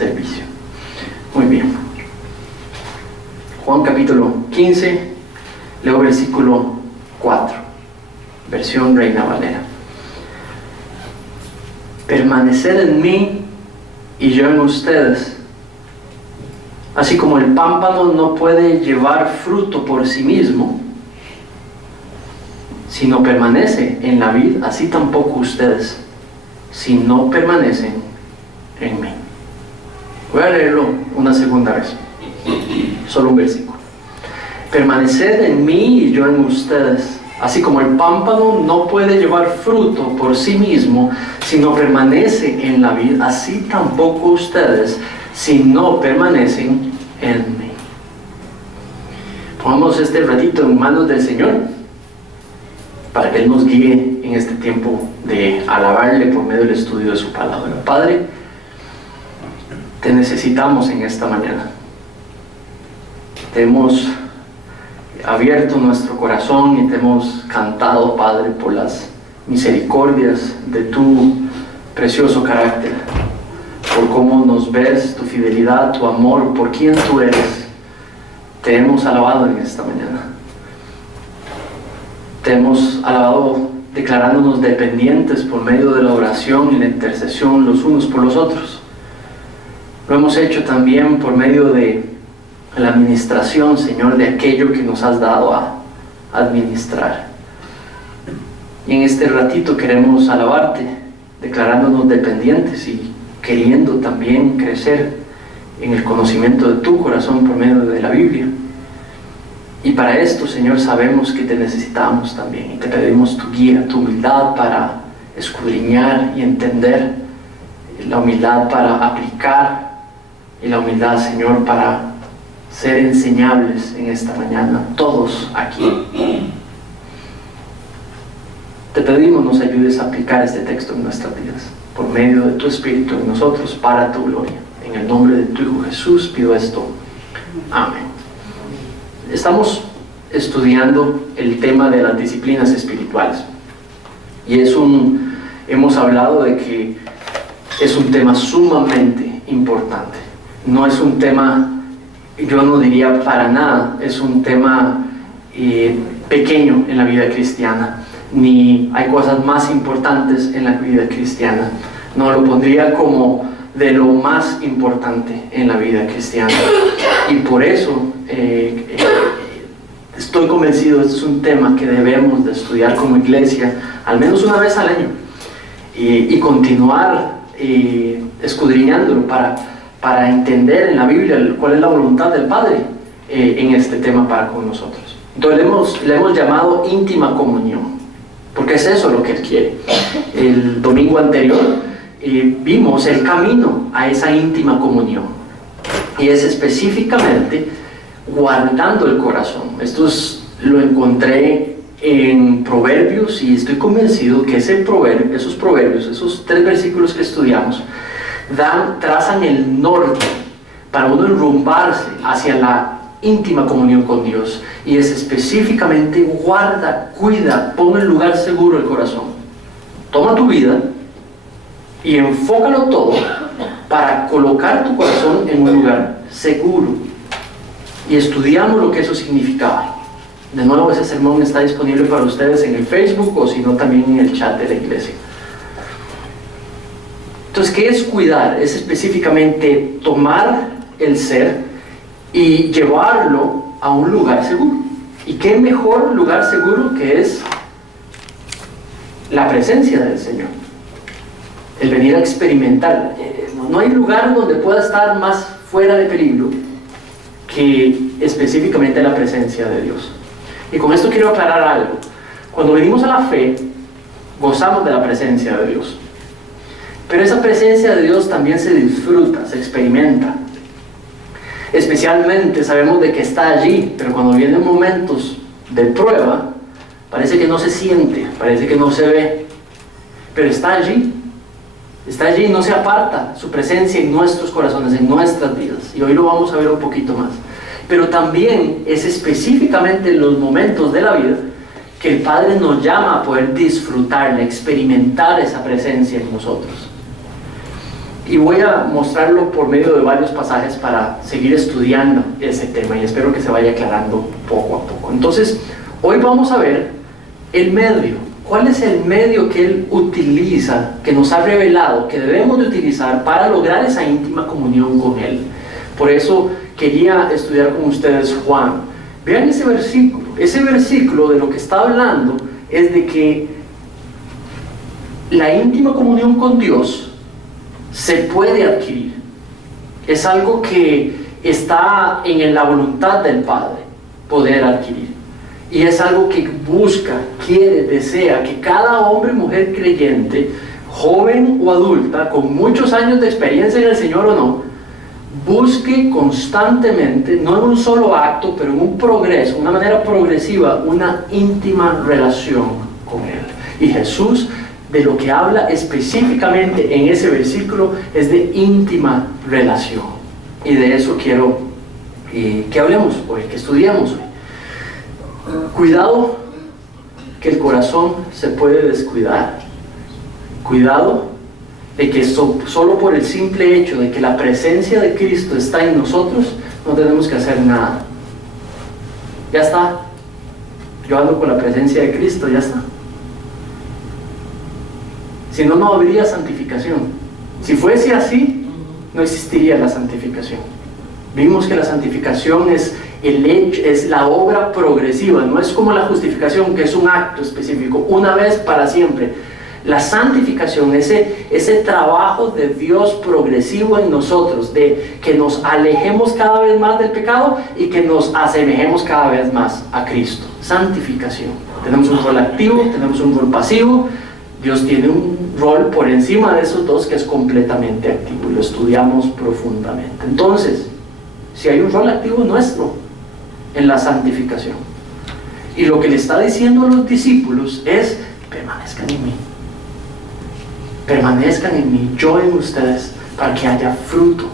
servicio. Muy bien. Juan capítulo 15, leo versículo 4, versión Reina Valera. Permaneced en mí y yo en ustedes. Así como el pámpano no puede llevar fruto por sí mismo, si no permanece en la vid, así tampoco ustedes, si no permanecen en mí. Voy a leerlo una segunda vez, solo un versículo. Permaneced en mí y yo en ustedes. Así como el pámpano no puede llevar fruto por sí mismo si no permanece en la vid, así tampoco ustedes si no permanecen en mí. Pongamos este ratito en manos del Señor para que Él nos guíe en este tiempo de alabarle por medio del estudio de su palabra. Padre, te necesitamos en esta mañana. Te hemos abierto nuestro corazón y te hemos cantado, Padre, por las misericordias de tu precioso carácter, por cómo nos ves, tu fidelidad, tu amor, por quién tú eres. Te hemos alabado en esta mañana. Te hemos alabado declarándonos dependientes por medio de la oración y la intercesión los unos por los otros. Lo hemos hecho también por medio de la administración, Señor, de aquello que nos has dado a administrar. Y en este ratito queremos alabarte, declarándonos dependientes y queriendo también crecer en el conocimiento de tu corazón por medio de la Biblia. Y para esto, Señor, sabemos que te necesitamos también y te pedimos tu guía, tu humildad para escudriñar y entender, la humildad para aplicar y la humildad, Señor, para ser enseñables en esta mañana, todos aquí. Te pedimos nos ayudes a aplicar este texto en nuestras vidas, por medio de tu Espíritu en nosotros, para tu gloria. En el nombre de tu Hijo Jesús pido esto. Amén. Estamos estudiando el tema de las disciplinas espirituales. Y hemos hablado de que es un tema sumamente importante. No es un tema, yo no diría para nada, es un tema pequeño en la vida cristiana, ni hay cosas más importantes en la vida cristiana. No lo pondría como de lo más importante en la vida cristiana. Y por eso estoy convencido, este es un tema que debemos de estudiar como iglesia, al menos una vez al año, y continuar escudriñándolo para entender en la Biblia cuál es la voluntad del Padre en este tema para con nosotros. Entonces le hemos llamado íntima comunión, porque es eso lo que Él quiere. El domingo anterior vimos el camino a esa íntima comunión, y es específicamente guardando el corazón. Lo encontré en Proverbios, y estoy convencido que esos proverbios, esos 3 versículos que estudiamos, trazan el norte para uno enrumbarse hacia la íntima comunión con Dios, y es específicamente guarda, cuida, pon en lugar seguro el corazón. Toma tu vida y enfócalo todo para colocar tu corazón en un lugar seguro. Y estudiamos lo que eso significaba. De nuevo, ese sermón está disponible para ustedes en el Facebook, o si no también en el chat de la iglesia. Entonces, ¿qué es cuidar? Es específicamente tomar el ser y llevarlo a un lugar seguro. ¿Y qué mejor lugar seguro que es la presencia del Señor? El venir a experimentar. No hay lugar donde pueda estar más fuera de peligro que específicamente la presencia de Dios. Y con esto quiero aclarar algo. Cuando venimos a la fe, gozamos de la presencia de Dios. Pero esa presencia de Dios también se disfruta, se experimenta. Especialmente sabemos de que está allí, pero cuando vienen momentos de prueba, parece que no se siente, parece que no se ve. Pero está allí y no se aparta su presencia en nuestros corazones, en nuestras vidas. Y hoy lo vamos a ver un poquito más. Pero también es específicamente en los momentos de la vida que el Padre nos llama a poder disfrutarla, experimentar esa presencia en nosotros. Y voy a mostrarlo por medio de varios pasajes para seguir estudiando ese tema y espero que se vaya aclarando poco a poco. Entonces, hoy vamos a ver el medio. ¿Cuál es el medio que Él utiliza, que nos ha revelado, que debemos de utilizar para lograr esa íntima comunión con Él? Por eso quería estudiar con ustedes Juan. Vean ese versículo. Ese versículo de lo que está hablando es de que la íntima comunión con Dios se puede adquirir. Es algo que está en la voluntad del Padre, poder adquirir. Y es algo que busca, quiere, desea que cada hombre y mujer creyente, joven o adulta, con muchos años de experiencia en el Señor o no, busque constantemente, no en un solo acto, pero en un progreso, una manera progresiva, una íntima relación con Él. Y Jesús, de lo que habla específicamente en ese versículo, es de íntima relación. Y de eso quiero que hablemos hoy, que estudiemos hoy. Cuidado que el corazón se puede descuidar. Cuidado de que solo por el simple hecho de que la presencia de Cristo está en nosotros, no tenemos que hacer nada. Ya está. Yo ando con la presencia de Cristo, ya está. Si no, no habría santificación. Si fuese así, no existiría la santificación. Vimos que la santificación es el hecho, es la obra progresiva, no es como la justificación, que es un acto específico, una vez para siempre. La santificación, ese trabajo de Dios progresivo en nosotros, de que nos alejemos cada vez más del pecado y que nos asemejemos cada vez más a Cristo. Santificación. Tenemos un rol activo, tenemos un rol pasivo. Dios tiene un rol por encima de esos dos que es completamente activo y lo estudiamos profundamente. Entonces, si hay un rol activo nuestro en la santificación, y lo que le está diciendo a los discípulos es: permanezcan en mí, permanezcan en mí, yo en ustedes, para que haya fruto,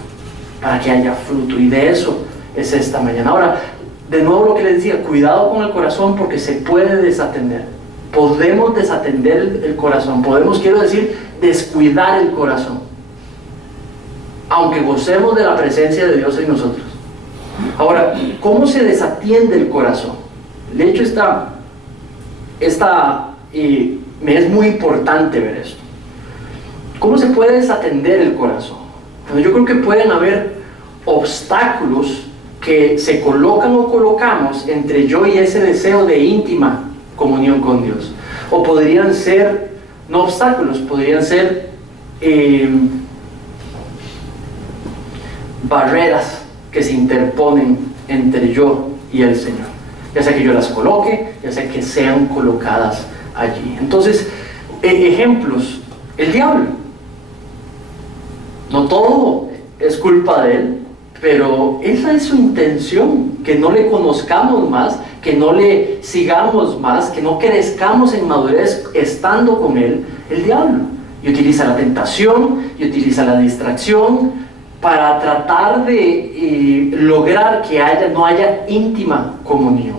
y de eso es esta mañana. Ahora, de nuevo lo que les decía, cuidado con el corazón, porque se puede desatender. Podemos desatender el corazón, quiero decir, descuidar el corazón, aunque gocemos de la presencia de Dios en nosotros. Ahora, ¿cómo se desatiende el corazón? De hecho, me es muy importante ver esto. ¿Cómo se puede desatender el corazón? Bueno, yo creo que pueden haber obstáculos que se colocan o colocamos entre yo y ese deseo de íntima comunión con Dios. O podrían ser, no obstáculos, podrían ser barreras que se interponen entre yo y el Señor, ya sea que yo las coloque, ya sea que sean colocadas allí. Entonces, ejemplos: el diablo. No todo es culpa de él, pero esa es su intención, que no le conozcamos más, que no le sigamos más, que no crezcamos en madurez estando con él, el diablo. Y utiliza la tentación, y utiliza la distracción, para tratar de lograr que no haya íntima comunión.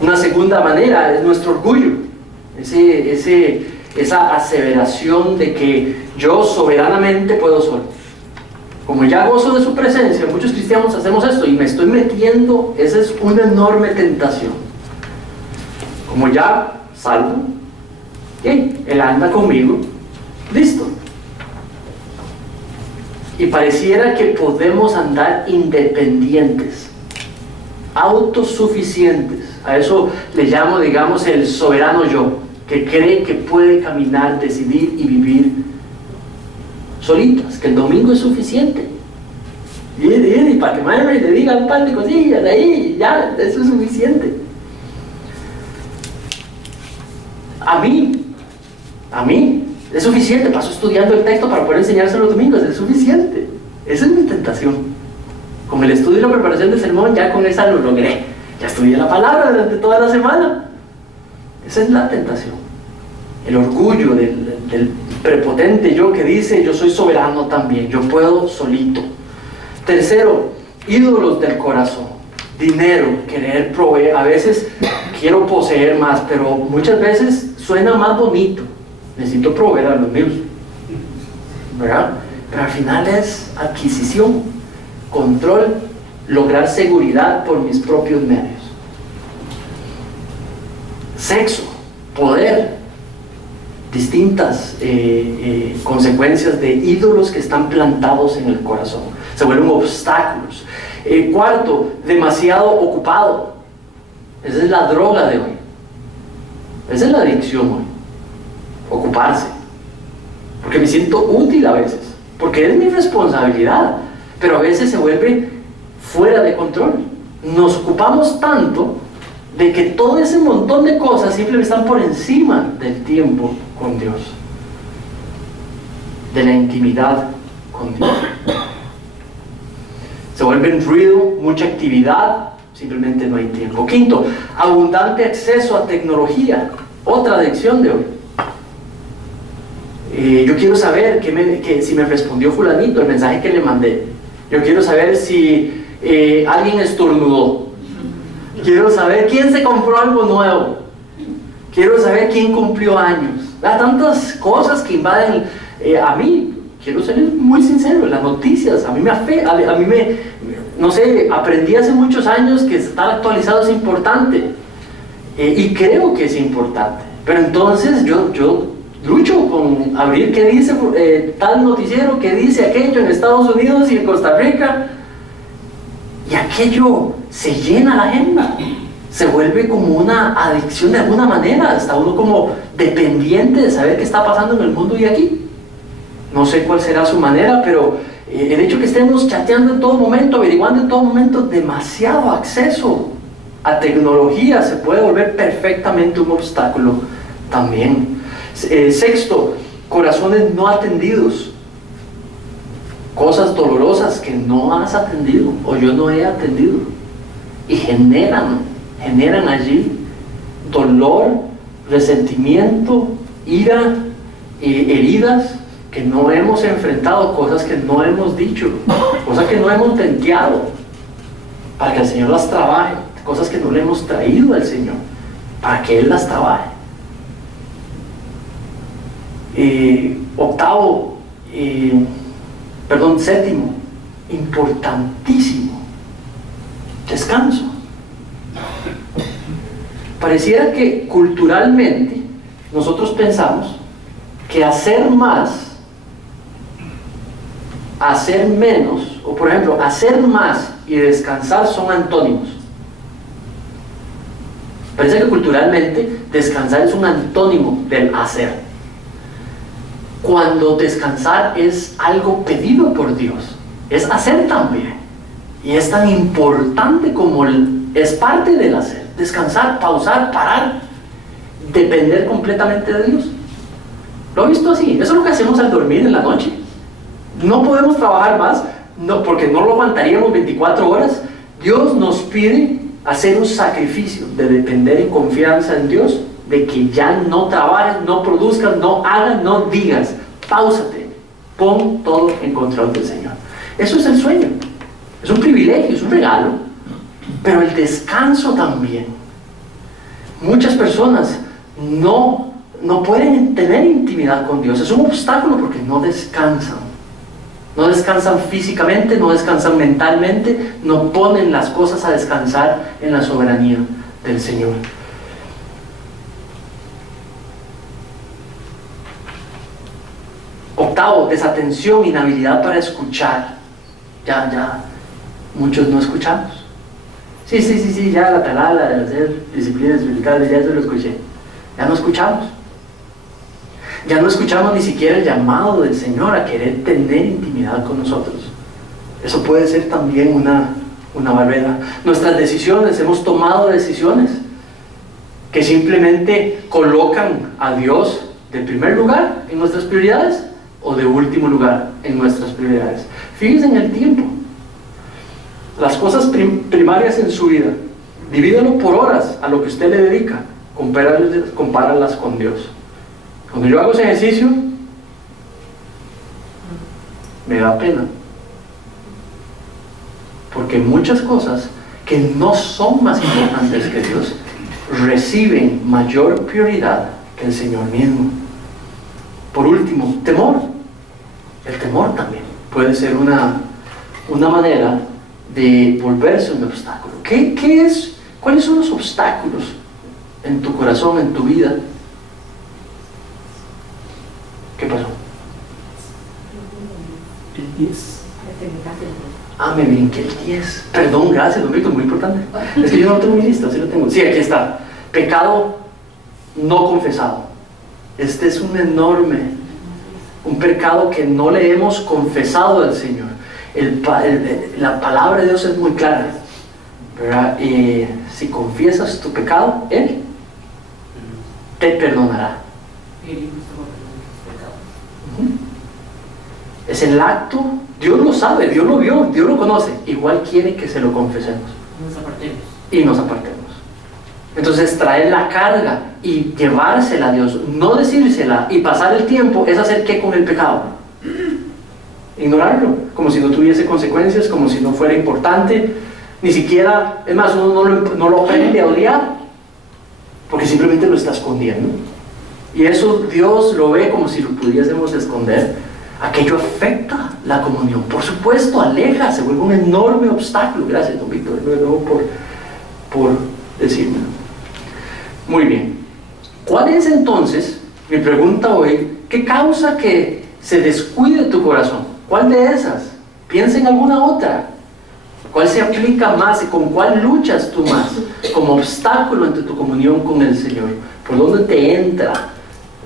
Una segunda manera es nuestro orgullo, esa aseveración de que yo soberanamente puedo solo. Como ya gozo de su presencia, muchos cristianos hacemos esto y me estoy metiendo, esa es una enorme tentación. Como ya salvo, Él anda conmigo, listo. Y pareciera que podemos andar independientes, autosuficientes. A eso le llamo, digamos, el soberano yo, que cree que puede caminar, decidir y vivir solitas, que el domingo es suficiente. Y para que madre le diga un par de cosillas de ahí, ya, eso es suficiente. A mí, es suficiente, paso estudiando el texto para poder enseñarse los domingos, es suficiente. Esa es mi tentación. Con el estudio y la preparación del sermón, ya con esa lo logré. Ya estudié la palabra durante toda la semana. Esa es la tentación. El orgullo del prepotente yo que dice: yo soy soberano también, yo puedo solito. Tercero, ídolos del corazón. Dinero, querer proveer. A veces quiero poseer más, pero muchas veces suena más bonito. Necesito proveer a los míos. ¿verdad? Pero al final es adquisición, control, lograr seguridad por mis propios medios. Sexo, poder, distintas consecuencias de ídolos que están plantados en el corazón. Se vuelven obstáculos. Cuarto, demasiado ocupado. Esa es la droga de hoy. Esa es la adicción hoy. Ocuparse. Porque me siento útil a veces. Porque es mi responsabilidad. Pero a veces se vuelve fuera de control. Nos ocupamos tanto de que todo ese montón de cosas simplemente están por encima del tiempo con Dios, de la intimidad con Dios. Se vuelven ruido, mucha actividad, simplemente no hay tiempo. Quinto, abundante acceso a tecnología, otra adicción de hoy. Yo quiero saber si me respondió fulanito el mensaje que le mandé. Yo quiero saber si alguien estornudó. Quiero saber quién se compró algo nuevo. Quiero saber quién cumplió años. Hay tantas cosas que invaden a mí. Quiero ser muy sincero, las noticias a mí me afectan, no sé, aprendí hace muchos años que estar actualizado es importante. Y creo que es importante. Pero entonces yo lucho con abrir qué dice tal noticiero, qué dice aquello en Estados Unidos y en Costa Rica. Y aquello se llena la agenda, se vuelve como una adicción de alguna manera, está uno como dependiente de saber qué está pasando en el mundo y aquí. No sé cuál será su manera, pero el hecho que estemos chateando en todo momento, averiguando en todo momento, demasiado acceso a tecnología se puede volver perfectamente un obstáculo también. Sexto, corazones no atendidos. Cosas dolorosas que no has atendido o yo no he atendido y generan allí dolor, resentimiento, ira, heridas que no hemos enfrentado, cosas que no hemos dicho, cosas que no hemos tenteado para que el Señor las trabaje, cosas que no le hemos traído al Señor para que Él las trabaje. Séptimo, importantísimo, descanso. Pareciera que culturalmente nosotros pensamos que hacer más, hacer menos, o por ejemplo, hacer más y descansar son antónimos. Parece que culturalmente descansar es un antónimo del hacer, cuando descansar es algo pedido por Dios, es hacer también, y es tan importante como es parte del hacer. Descansar, pausar, parar, depender completamente de Dios. ¿Lo han visto así? Eso es lo que hacemos al dormir en la noche. No podemos trabajar más, porque no lo aguantaríamos 24 horas. Dios nos pide hacer un sacrificio de depender en confianza en Dios, de que ya no trabajes, no produzcas, no hagas, no digas. Páusate, pon todo en control del Señor. Eso es el sueño, es un privilegio, es un regalo, pero el descanso también. Muchas personas no pueden tener intimidad con Dios, es un obstáculo porque no descansan. No descansan físicamente, no descansan mentalmente, no ponen las cosas a descansar en la soberanía del Señor. Octavo, desatención, inhabilidad para escuchar. Ya, muchos no escuchamos. Sí, ya la talala de hacer disciplinas espirituales, ya eso lo escuché. Ya no escuchamos. Ya no escuchamos ni siquiera el llamado del Señor a querer tener intimidad con nosotros. Eso puede ser también una barrera. Nuestras decisiones, hemos tomado decisiones que simplemente colocan a Dios de primer lugar en nuestras prioridades o de último lugar en nuestras prioridades. Fíjense en el tiempo. Las cosas primarias en su vida, divídalo por horas a lo que usted le dedica, compáralas con Dios. Cuando yo hago ese ejercicio, me da pena, porque muchas cosas que no son más importantes que Dios reciben mayor prioridad que el Señor mismo. Por último, temor. El temor también puede ser una manera de volverse un obstáculo. ¿Cuáles son los obstáculos en tu corazón, en tu vida? ¿Qué pasó? El 10. Me brinqué el 10. Perdón, gracias, don Víctor, muy importante. Es que yo no lo tengo en mi lista, sí lo tengo. Sí, aquí está. Pecado no confesado. Este es un pecado que no le hemos confesado al Señor. La palabra de Dios es muy clara, ¿verdad? Si confiesas tu pecado, Él te perdonará. Es el acto, Dios lo sabe, Dios lo vio, Dios lo conoce. Igual quiere que se lo confesemos y nos apartemos. Entonces traer la carga y llevársela a Dios, no decírsela y pasar el tiempo, es hacer ¿qué con el pecado? Ignorarlo, como si no tuviese consecuencias, como si no fuera importante. Ni siquiera, es más, uno no lo aprende a odiar, porque simplemente lo está escondiendo. Y eso Dios lo ve como si lo pudiésemos esconder. Aquello afecta la comunión, por supuesto, aleja, se vuelve un enorme obstáculo. Gracias, don Víctor, de nuevo por decírmelo. Muy bien. ¿Cuál es entonces, mi pregunta hoy, qué causa que se descuide tu corazón? ¿Cuál de esas? Piensa en alguna otra. ¿Cuál se aplica más y con cuál luchas tú más como obstáculo entre tu comunión con el Señor? ¿Por dónde te entra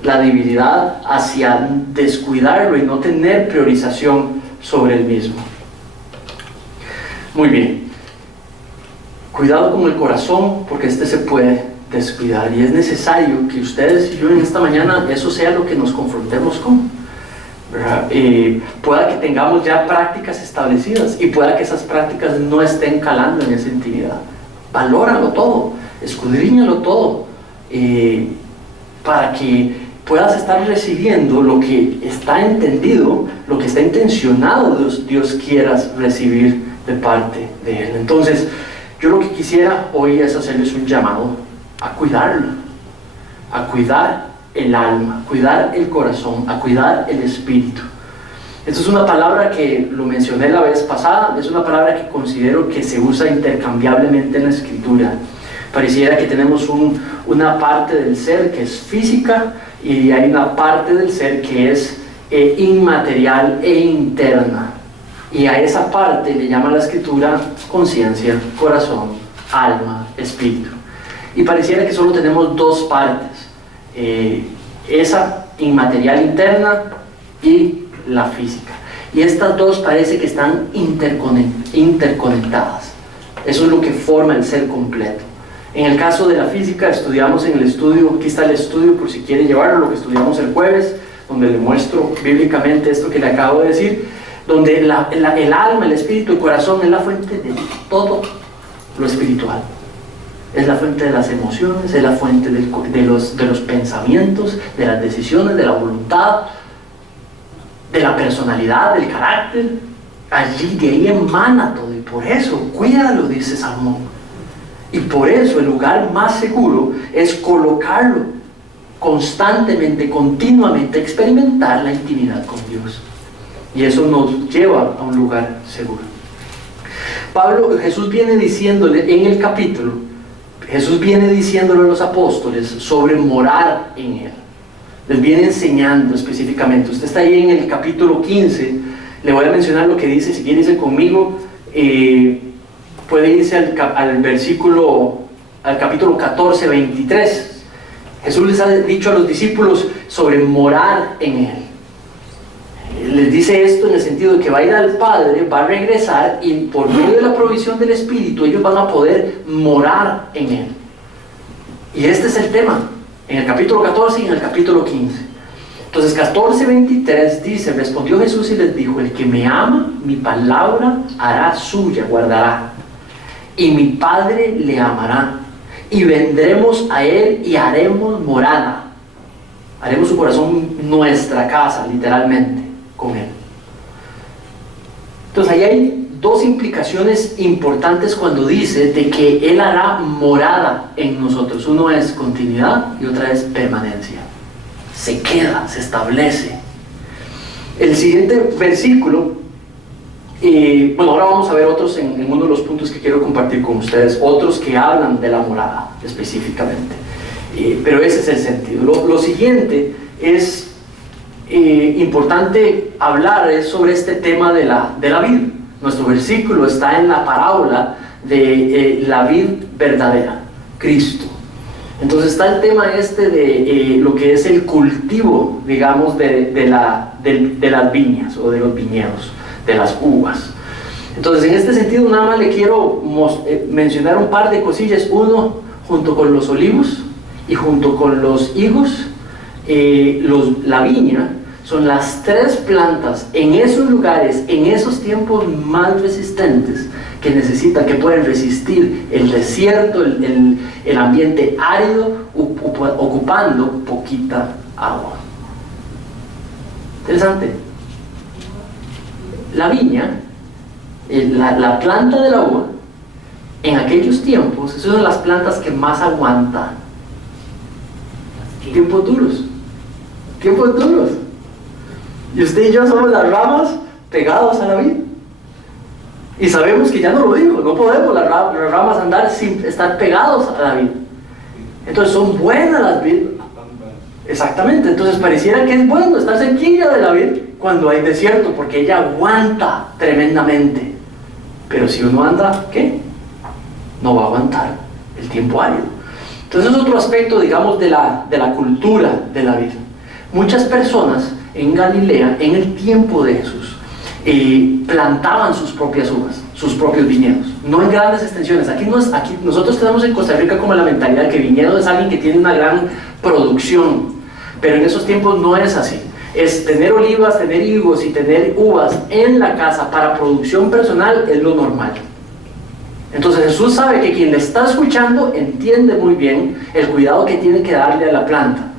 la debilidad hacia descuidarlo y no tener priorización sobre el mismo? Muy bien. Cuidado con el corazón, porque este se puede descuidar, y es necesario que ustedes y yo en esta mañana eso sea lo que nos confrontemos con, ¿verdad? Pueda que tengamos ya prácticas establecidas y pueda que esas prácticas no estén calando en esa intimidad. Valóralo todo, escudriñalo todo, para que puedas estar recibiendo lo que está entendido, lo que está intencionado Dios quieras recibir de parte de Él. Entonces, yo lo que quisiera hoy es hacerles un llamado a cuidarlo, a cuidar el alma, a cuidar el corazón, a cuidar el espíritu. Esta es una palabra que lo mencioné la vez pasada, es una palabra que considero que se usa intercambiablemente en la Escritura. Pareciera que tenemos una parte del ser que es física y hay una parte del ser que es inmaterial e interna. Y a esa parte le llama la Escritura conciencia, corazón, alma, espíritu. Y pareciera que solo tenemos dos partes, esa inmaterial interna y la física. Y estas dos parece que están interconectadas. Eso es lo que forma el ser completo. En el caso de la física, estudiamos en el estudio, aquí está el estudio por si quiere llevarlo, lo que estudiamos el jueves, donde le muestro bíblicamente esto que le acabo de decir, donde el alma, el espíritu, el corazón es la fuente de todo lo espiritual. Es la fuente de las emociones, es la fuente de los pensamientos, de las decisiones, de la voluntad, de la personalidad, del carácter. Allí, de ahí emana todo, y por eso, cuídalo, dice Salomón. Y por eso el lugar más seguro es colocarlo constantemente, continuamente, experimentar la intimidad con Dios. Y eso nos lleva a un lugar seguro. Jesús viene diciéndole en el capítulo, Jesús viene diciéndole a los apóstoles sobre morar en Él. Les viene enseñando específicamente. Usted está ahí en el capítulo 15, le voy a mencionar lo que dice, si quiere irse conmigo, puede irse al capítulo 14, 23. Jesús les ha dicho a los discípulos sobre morar en Él. Les dice esto en el sentido de que va a ir al Padre, va a regresar y por medio de la provisión del Espíritu ellos van a poder morar en Él. Y este es el tema, en el capítulo 14 y en el capítulo 15. Entonces 14, 23 dice, respondió Jesús y les dijo, el que me ama, mi palabra hará suya, guardará. Y mi Padre le amará. Y vendremos a Él y haremos morada. Haremos su corazón nuestra casa, literalmente, con Él. Entonces ahí hay dos implicaciones importantes cuando dice de que Él hará morada en nosotros. Uno es continuidad y otra es permanencia. Se queda, se establece. El siguiente versículo, bueno, ahora vamos a ver otros en uno de los puntos que quiero compartir con ustedes, otros que hablan de la morada específicamente, pero ese es el sentido. Lo siguiente es importante hablar sobre este tema de la vid. Nuestro versículo está en la parábola de la vid verdadera, Cristo. Entonces está el tema de lo que es el cultivo, digamos, de las viñas o de los viñedos, de las uvas. Entonces, en este sentido, nada más le quiero mencionar un par de cosillas. Uno, junto con los olivos y junto con los higos, la viña son las tres plantas en esos lugares, en esos tiempos más resistentes, que pueden resistir el desierto, el ambiente árido, ocupando poquita agua. Interesante. La viña, la planta de la uva, en aquellos tiempos, es una de las plantas que más aguanta tiempos duros. Y usted y yo somos las ramas pegados a la vid. Y sabemos que ya no lo dijo, no podemos las ramas andar sin estar pegados a la vid. Entonces son buenas las vid. Exactamente, entonces pareciera que es bueno estar cerquilla de la vid cuando hay desierto, porque ella aguanta tremendamente. Pero si uno anda, ¿qué? No va a aguantar el tiempo árido. Entonces es otro aspecto, digamos, de la cultura de la vid. Muchas personas en Galilea, en el tiempo de Jesús, plantaban sus propias uvas, sus propios viñedos, no en grandes extensiones. Aquí nosotros tenemos en Costa Rica como la mentalidad que viñedo es alguien que tiene una gran producción, pero en esos tiempos no es así. Es tener olivas, tener higos y tener uvas en la casa para producción personal es lo normal. Entonces Jesús sabe que quien le está escuchando entiende muy bien el cuidado que tiene que darle a la planta,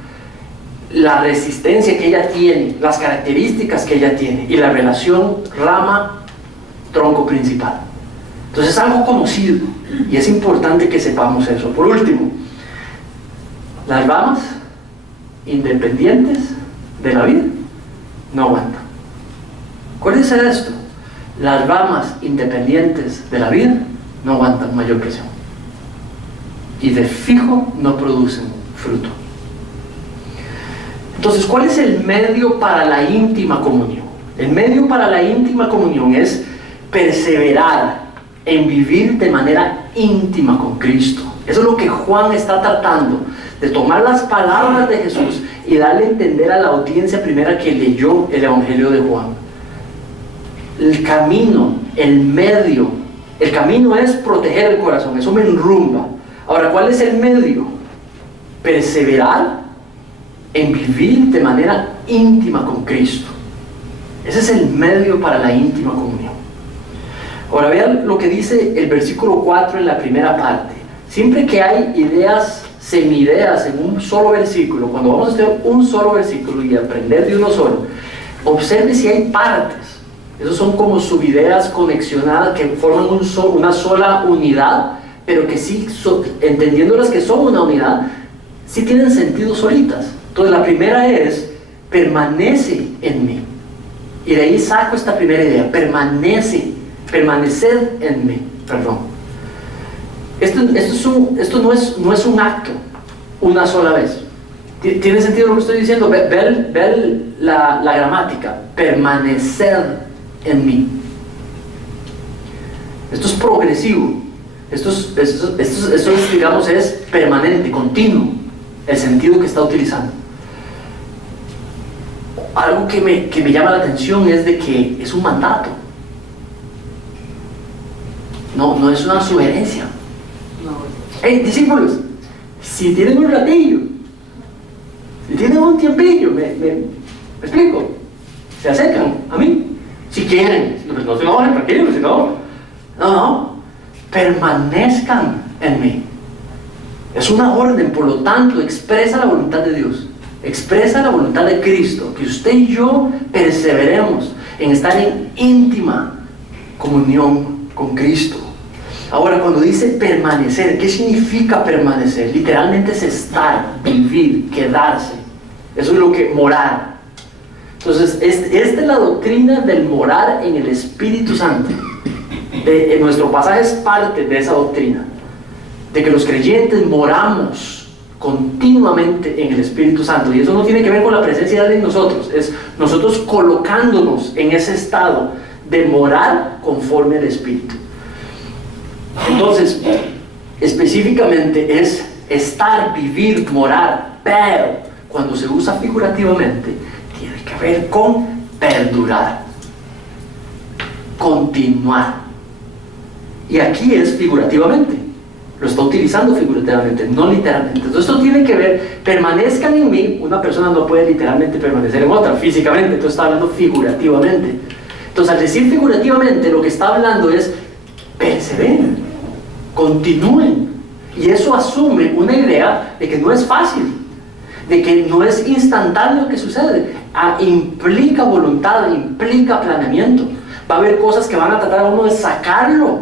la resistencia que ella tiene, las características que ella tiene y la relación rama-tronco principal. Entonces es algo conocido y es importante que sepamos eso. Por último, las ramas independientes de la vida no aguantan. Acuérdense de esto: las ramas independientes de la vida no aguantan mayor presión y de fijo no producen fruto. Entonces, ¿cuál es el medio para la íntima comunión? El medio para la íntima comunión es perseverar en vivir de manera íntima con Cristo. Eso es lo que Juan está tratando, de tomar las palabras de Jesús y darle a entender a la audiencia primera que leyó el Evangelio de Juan. El camino, el medio, el camino es proteger el corazón, eso me enrumba. Ahora, ¿cuál es el medio? Perseverar en vivir de manera íntima con Cristo. Ese es el medio para la íntima comunión. Ahora vean lo que dice el versículo 4 en la primera parte. Siempre que hay ideas, semideas en un solo versículo, cuando vamos a estudiar un solo versículo y aprender de uno solo, observe si hay partes. Esos son como subideas conexionadas que forman una sola unidad, pero que sí, entendiéndolas que son una unidad, sí tienen sentido solitas. Entonces la primera es, permanece en mí. Y de ahí saco esta primera idea, permanecer en mí. Perdón. Esto no es un acto, una sola vez. ¿Tiene sentido lo que estoy diciendo? Ve la gramática, permanecer en mí. Esto es progresivo. Esto es, digamos, es permanente, continuo, el sentido que está utilizando. Algo que me llama la atención es de que es un mandato. No es una sugerencia. Hey, discípulos, si tienen un ratillo, si tienen un tiempillo, ¿me explico? Se acercan a mí, si quieren. Pues no se enojen, tranquilos, si no, permanezcan en mí. Es una orden, por lo tanto, expresa la voluntad de Dios. Expresa la voluntad de Cristo, que usted y yo perseveremos en estar en íntima comunión con Cristo. Ahora, cuando dice permanecer, ¿qué significa permanecer? Literalmente es estar, vivir, quedarse. Eso es lo que morar. Entonces, esta es la doctrina del morar en el Espíritu Santo. Nuestro pasaje es parte de esa doctrina, de que los creyentes moramos continuamente en el Espíritu Santo, y eso no tiene que ver con la presencia de Él en nosotros, es nosotros colocándonos en ese estado de morar conforme al Espíritu. Entonces, específicamente es estar, vivir, morar, pero cuando se usa figurativamente, tiene que ver con perdurar, continuar. Y aquí es figurativamente, lo está utilizando figurativamente, no literalmente. Entonces esto tiene que ver, permanezcan en mí. Una persona no puede literalmente permanecer en otra, físicamente, entonces está hablando figurativamente. Entonces al decir figurativamente, lo que está hablando es perseveren, continúen. Y eso asume una idea de que no es fácil, de que no es instantáneo lo que sucede. Implica voluntad, implica planeamiento. Va a haber cosas que van a tratar a uno de sacarlo,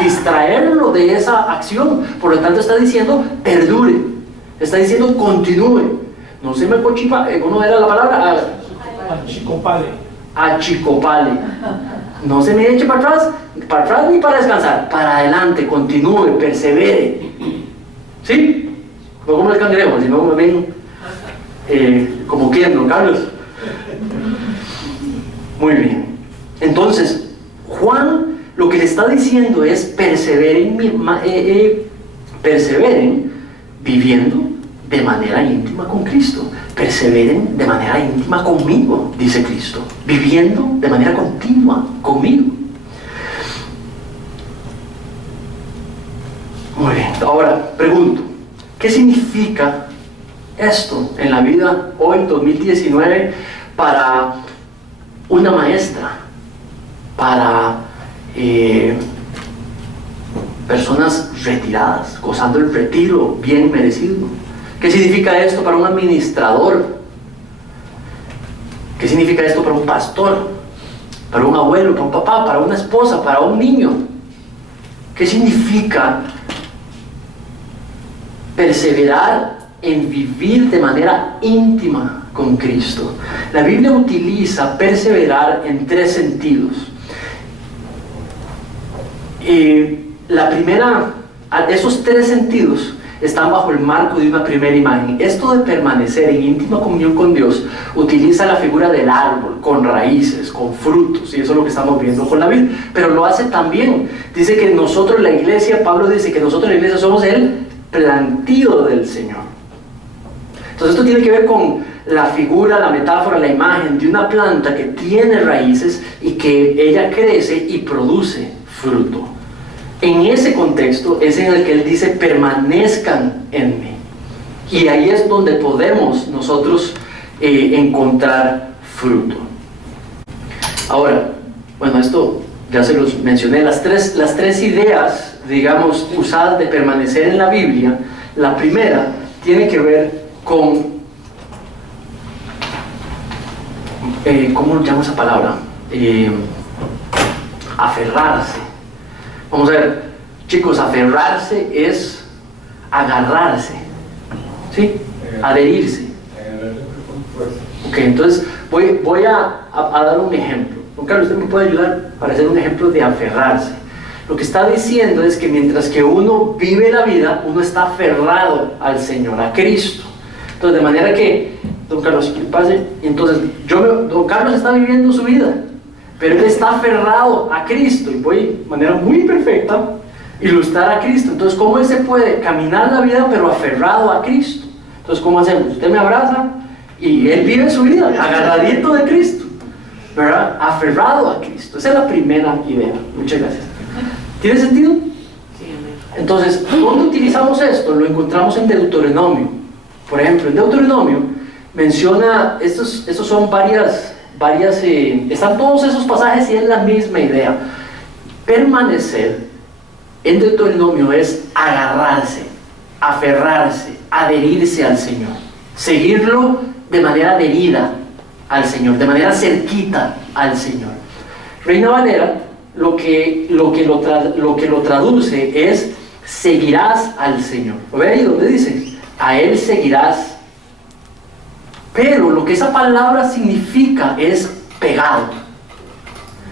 distraerlo de esa acción. Por lo tanto está diciendo perdure, está diciendo continúe. No se me cochipa, ¿cómo era la palabra? Achicopale. No se me eche para atrás ni para descansar, para adelante, continúe, persevere. ¿Sí? No como el cangrejo, si no me ven como quien, ¿no, Carlos? Muy bien. Entonces, Juan lo que le está diciendo es perseveren viviendo de manera íntima con Cristo. Perseveren de manera íntima conmigo, dice Cristo, viviendo de manera continua conmigo. Muy bien, ahora pregunto, ¿qué significa esto en la vida hoy, 2019, para una maestra, para personas retiradas, gozando el retiro bien merecido? ¿Qué significa esto para un administrador? ¿Qué significa esto para un pastor? ¿Para un abuelo? ¿Para un papá? ¿Para una esposa? ¿Para un niño? ¿Qué significa perseverar en vivir de manera íntima con Cristo? La Biblia utiliza perseverar en 3 sentidos. La primera, esos 3 sentidos están bajo el marco de una primera imagen. Esto de permanecer en íntima comunión con Dios utiliza la figura del árbol, con raíces, con frutos, y eso es lo que estamos viendo con la vid, pero lo hace también. Dice que nosotros, la iglesia, Pablo dice que nosotros la iglesia somos el plantío del Señor. Entonces esto tiene que ver con la figura, la metáfora, la imagen de una planta que tiene raíces y que ella crece y produce fruto. En ese contexto es en el que él dice permanezcan en mí, y ahí es donde podemos nosotros encontrar fruto. Ahora, bueno, esto ya se los mencioné, las tres ideas, digamos, usadas de permanecer en la Biblia. La primera tiene que ver con ¿cómo llamo esa palabra? Aferrarse. Vamos a ver, chicos, aferrarse es agarrarse, ¿sí? Adherirse. Ok, entonces voy a dar un ejemplo. Don Carlos, usted me puede ayudar para hacer un ejemplo de aferrarse. Lo que está diciendo es que mientras que uno vive la vida, uno está aferrado al Señor, a Cristo. Entonces, de manera que, don Carlos, ¿qué pase? Entonces, don Carlos está viviendo su vida, pero él está aferrado a Cristo, y voy de manera muy perfecta a ilustrar a Cristo. Entonces, ¿cómo él se puede caminar la vida pero aferrado a Cristo? Entonces, ¿cómo hacemos? Usted me abraza y él vive su vida agarradito de Cristo, ¿verdad? Aferrado a Cristo. Esa es la primera idea. Muchas gracias. ¿Tiene sentido? Entonces, ¿dónde utilizamos esto? Lo encontramos en Deuteronomio. Por ejemplo, en Deuteronomio menciona, estos son varias, están todos esos pasajes y es la misma idea. Permanecer en Deuteronomio es agarrarse, aferrarse, adherirse al Señor, seguirlo de manera adherida al Señor, de manera cerquita al Señor. Reina Valera lo que lo traduce es seguirás al Señor. ¿Lo ve ahí donde dice? A Él seguirás pero lo que esa palabra significa es pegado.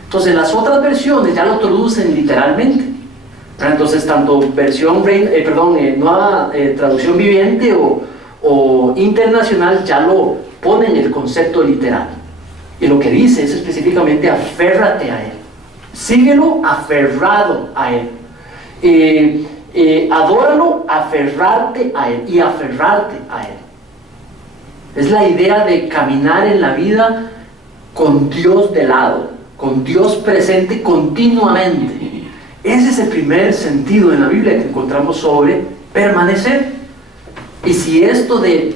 Entonces las otras versiones ya lo traducen literalmente. Entonces tanto versión nueva traducción viviente o internacional ya lo ponen el concepto literal. Y lo que dice es específicamente aférrate a Él. Síguelo aferrado a Él. Adóralo, aferrarte a Él y aferrarte a Él. Es la idea de caminar en la vida con Dios de lado, con Dios presente continuamente. Ese es el primer sentido en la Biblia que encontramos sobre permanecer. Y si esto de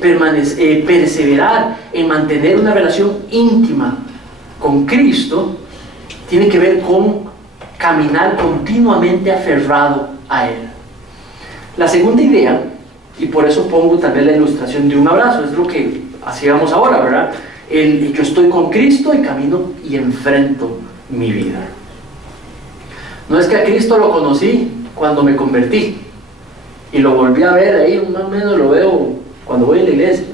perseverar en mantener una relación íntima con Cristo tiene que ver con caminar continuamente aferrado a Él. La segunda idea, y por eso pongo también la ilustración de un abrazo, es lo que hacíamos ahora, ¿verdad? Yo estoy con Cristo y camino y enfrento mi vida. No es que a Cristo lo conocí cuando me convertí y lo volví a ver ahí, más o menos lo veo cuando voy a la iglesia.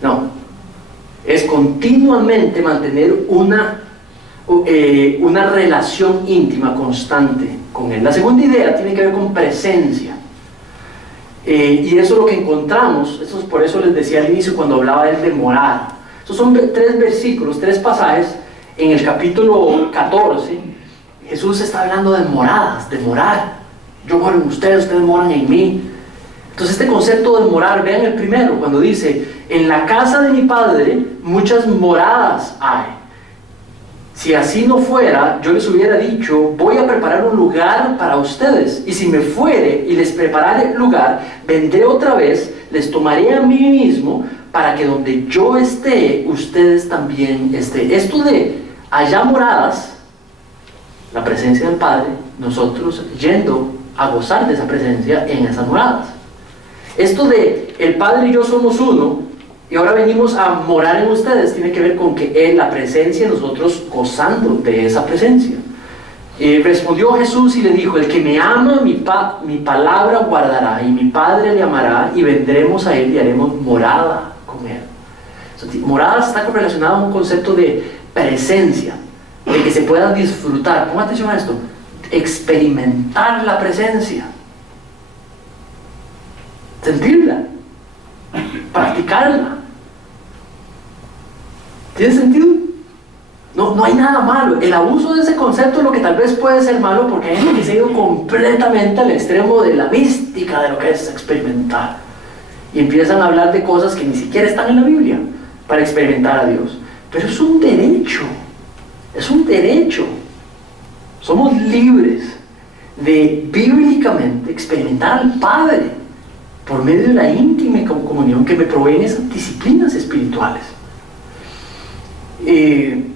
No, es continuamente mantener una relación íntima, constante con Él. La segunda idea tiene que ver con presencia. Y eso es lo que encontramos, por eso les decía al inicio cuando hablaba él de morar. Estos son 3 versículos, 3 pasajes en el capítulo 14. Jesús está hablando de moradas, de morar. Yo moro en ustedes moran en mí. Entonces este concepto de morar, vean el primero, cuando dice, en la casa de mi Padre muchas moradas hay. Si así no fuera, yo les hubiera dicho, voy a preparar un lugar para ustedes. Y si me fuere y les preparare lugar, vendré otra vez, les tomaré a mí mismo, para que donde yo esté, ustedes también estén. Esto de allá moradas, la presencia del Padre, nosotros yendo a gozar de esa presencia en esas moradas. Esto de el Padre y yo somos uno, y ahora venimos a morar en ustedes, tiene que ver con que la presencia, nosotros gozando de esa presencia. Respondió Jesús y le dijo, el que me ama, mi palabra guardará, y mi Padre le amará, y vendremos a Él y haremos morada con Él. Entonces, morada está relacionada a un concepto de presencia, de que se pueda disfrutar. Ponga atención a esto, experimentar la presencia, sentirla, practicarla. ¿Tiene sentido? No hay nada malo. El abuso de ese concepto es lo que tal vez puede ser malo, porque hay gente que se ha ido completamente al extremo de la mística de lo que es experimentar y empiezan a hablar de cosas que ni siquiera están en la Biblia para experimentar a Dios. Pero es un derecho, es un derecho. Somos libres de bíblicamente experimentar al Padre por medio de la íntima comunión que me proveen esas disciplinas espirituales.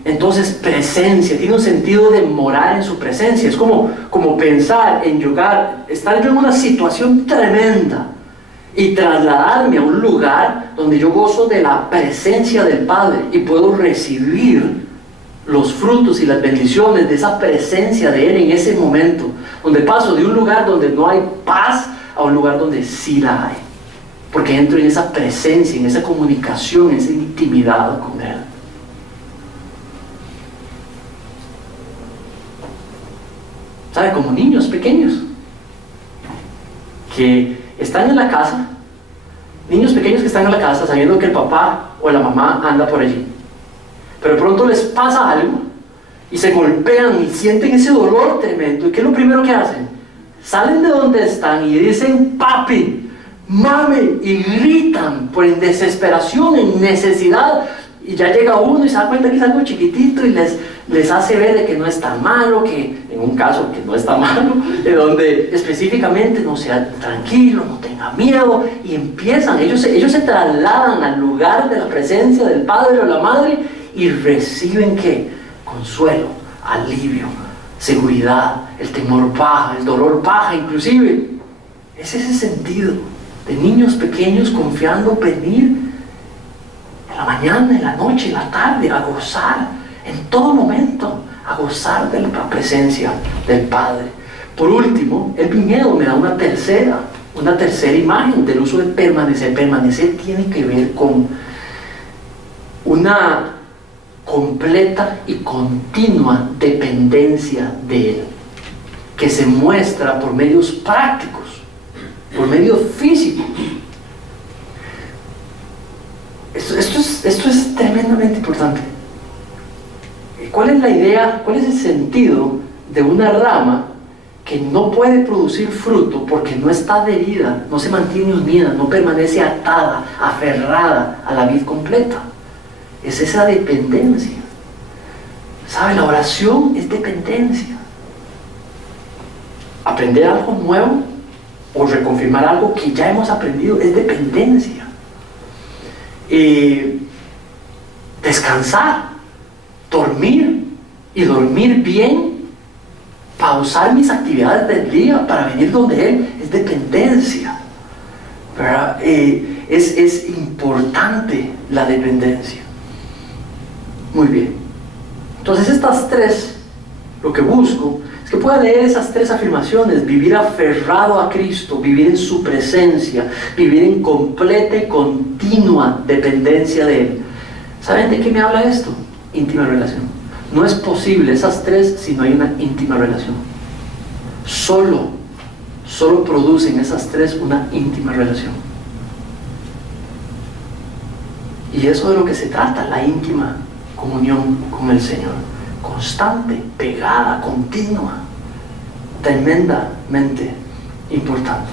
Entonces, presencia, tiene un sentido de morar en su presencia. Es como pensar en estar yo en una situación tremenda y trasladarme a un lugar donde yo gozo de la presencia del Padre y puedo recibir los frutos y las bendiciones de esa presencia de Él en ese momento, donde paso de un lugar donde no hay paz a un lugar donde sí la hay, porque entro en esa presencia, en esa comunicación, en esa intimidad con Él. ¿Sabe? Como niños pequeños que están en la casa, niños pequeños que están en la casa sabiendo que el papá o la mamá anda por allí, pero de pronto les pasa algo y se golpean y sienten ese dolor tremendo. ¿Y qué es lo primero que hacen? Salen de donde están y dicen papi, mami, y gritan por desesperación, en necesidad. Y ya llega uno y se da cuenta que es algo chiquitito y les hace ver de que no es tan malo, que en un caso que no es tan malo, de donde específicamente no sea tranquilo, no tenga miedo, y empiezan, ellos se trasladan al lugar de la presencia del Padre o la Madre y reciben ¿qué? Consuelo, alivio, seguridad, el temor baja, el dolor baja inclusive. Es ese sentido de niños pequeños confiando venir en la mañana, en la noche, en la tarde, a gozar, en todo momento, a gozar de la presencia del Padre. Por último, el viñedo me da una tercera imagen del uso de permanecer. Permanecer tiene que ver con una completa y continua dependencia de Él, que se muestra por medios prácticos, por medios físicos. Esto es tremendamente importante. ¿Cuál es la idea, cuál es el sentido de una rama que no puede producir fruto porque no está adherida, no se mantiene unida, no permanece atada, aferrada a la vid completa? Es esa dependencia. ¿Sabe? La oración es dependencia. Aprender algo nuevo o reconfirmar algo que ya hemos aprendido es dependencia. Descansar, dormir y dormir bien, pausar mis actividades del día para venir donde Él, es dependencia, ¿verdad? Es importante la dependencia. Muy bien. Entonces estas tres, lo que busco es que pueda leer esas tres afirmaciones: vivir aferrado a Cristo, vivir en su presencia, vivir en completa y continua dependencia de Él. ¿Saben de qué me habla esto? Íntima relación. No es posible esas tres si no hay una íntima relación. Solo producen esas tres una íntima relación. Y eso es de lo que se trata, la íntima comunión con el Señor, constante, pegada, continua, tremendamente importante.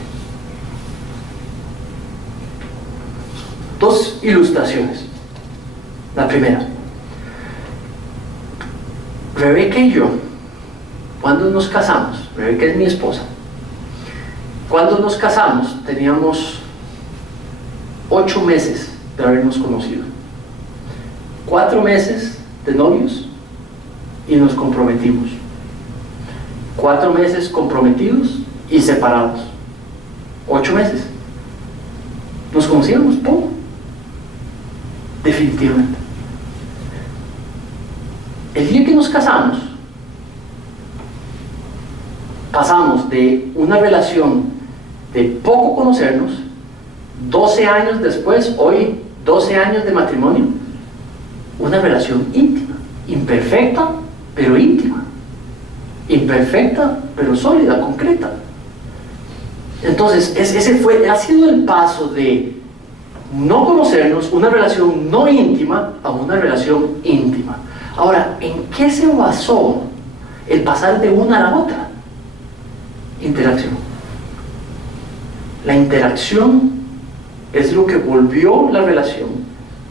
Dos ilustraciones. La primera: Rebeca y yo, cuando nos casamos, Rebeca es mi esposa, cuando nos casamos teníamos 8 meses de habernos conocido, 4 meses de novios y nos comprometimos, 4 meses comprometidos y separados, 8 meses. Nos conocíamos poco, definitivamente. El día que nos casamos, pasamos de una relación de poco conocernos, 12 años después, hoy 12 años de matrimonio, una relación íntima, imperfecta pero íntima, imperfecta pero sólida, concreta. Entonces ha sido el paso de no conocernos, una relación no íntima, a una relación íntima. Ahora, ¿en qué se basó el pasar de una a la otra? Interacción. La interacción es lo que volvió la relación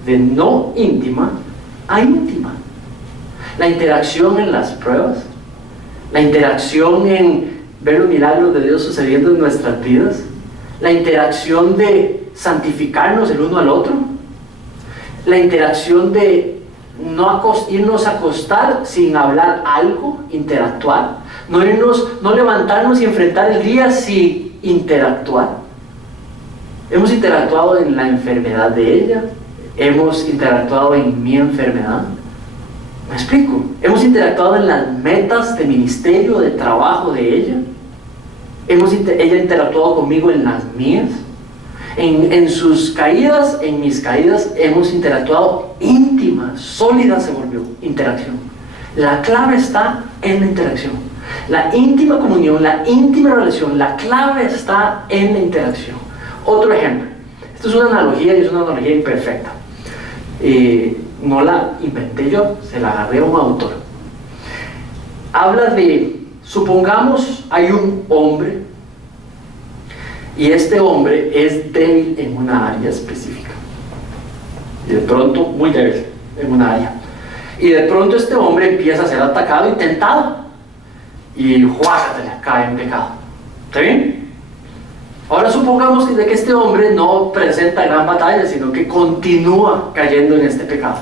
de no íntima a íntima. La interacción en las pruebas, la interacción en ver los milagros de Dios sucediendo en nuestras vidas, la interacción de santificarnos el uno al otro, la interacción de no irnos a acostar sin hablar algo, interactuar, no levantarnos y enfrentar el día sin interactuar. Hemos interactuado en la enfermedad de ella, hemos interactuado en mi enfermedad. ¿Me explico? Hemos interactuado en las metas de ministerio, de trabajo de ella. Ella ha interactuado conmigo en las mías. En sus caídas, en mis caídas, hemos interactuado íntima, sólida se volvió interacción. La clave está en la interacción. La íntima comunión, la íntima relación, la clave está en la interacción. Otro ejemplo. Esto es una analogía y es una analogía imperfecta. No la inventé yo, se la agarré a un autor. Habla de, supongamos hay un hombre y este hombre es débil en una área específica, y de pronto muy débil en una área, y de pronto este hombre empieza a ser atacado y tentado y ¡juácatela! Cae en pecado. ¿Está bien? Ahora supongamos que este hombre no presenta gran batalla, sino que continúa cayendo en este pecado,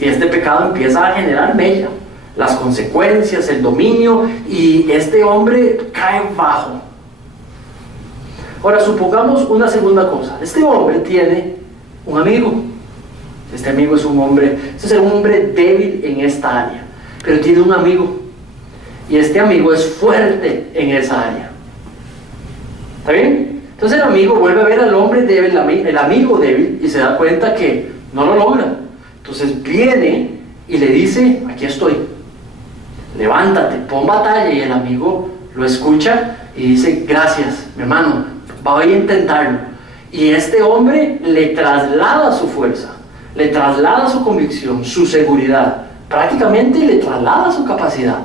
y este pecado empieza a generar mella, las consecuencias, el dominio, y este hombre cae bajo. Ahora supongamos una segunda cosa. Este hombre tiene un amigo. Este amigo es un hombre débil en esta área, pero tiene un amigo, y este amigo es fuerte en esa área. ¿Está bien? Entonces el amigo vuelve a ver al hombre débil, el amigo débil, y se da cuenta que no lo logra, Entonces viene y le dice, aquí estoy, levántate, pon batalla, y el amigo lo escucha y dice, gracias, mi hermano, voy a intentarlo. Y este hombre le traslada su fuerza, le traslada su convicción, su seguridad, prácticamente le traslada su capacidad.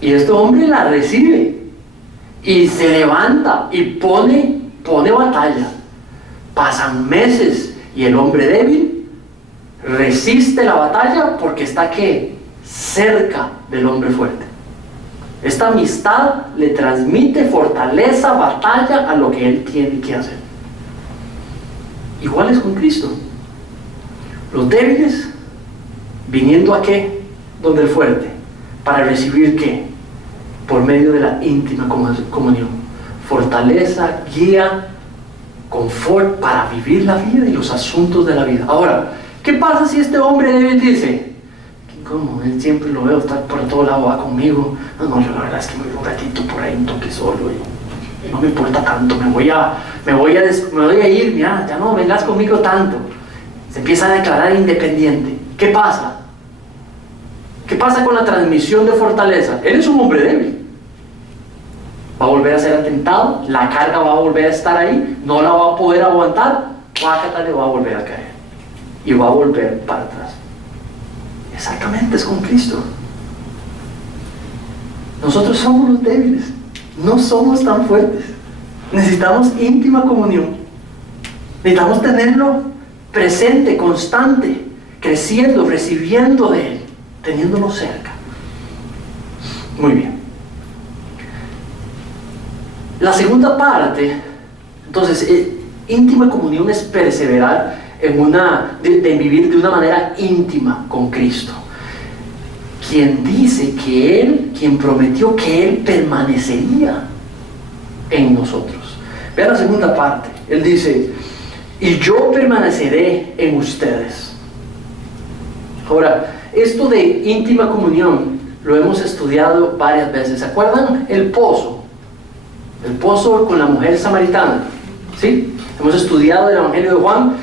Y este hombre la recibe y se levanta y pone batalla. Pasan meses y el hombre débil resiste la batalla porque está ¿qué? Cerca del hombre fuerte. Esta amistad le transmite fortaleza, batalla a lo que él tiene que hacer. Igual es con Cristo. Los débiles viniendo ¿a qué? Donde el fuerte. ¿Para recibir qué? Por medio de la íntima comunión. Fortaleza, guía, confort para vivir la vida y los asuntos de la vida. Ahora, ¿qué pasa si este hombre débil dice, ¿cómo? Él siempre lo veo estar por todo lado, va conmigo? No, yo la verdad es que me voy un ratito por ahí, un toque solo y no me importa tanto, me voy a ir, mira, ya no vengas conmigo tanto. Se empieza a declarar independiente. ¿Qué pasa? ¿Qué pasa con la transmisión de fortaleza? Él es un hombre débil. Va a volver a ser atentado, la carga va a volver a estar ahí, no la va a poder aguantar, le va a volver a caer y va a volver para atrás. Exactamente, es con Cristo. Nosotros somos los débiles, no somos tan fuertes. Necesitamos íntima comunión, necesitamos tenerlo presente, constante, creciendo, recibiendo de Él, teniéndolo cerca. Muy bien. La segunda parte, entonces, íntima comunión es perseverar en vivir de una manera íntima con Cristo. Quien dice que Él, quien prometió que Él permanecería en nosotros. Vean la segunda parte. Él dice, y yo permaneceré en ustedes. Ahora, esto de íntima comunión lo hemos estudiado varias veces. ¿Se acuerdan? El pozo con la mujer samaritana, ¿sí? Hemos estudiado el Evangelio de Juan,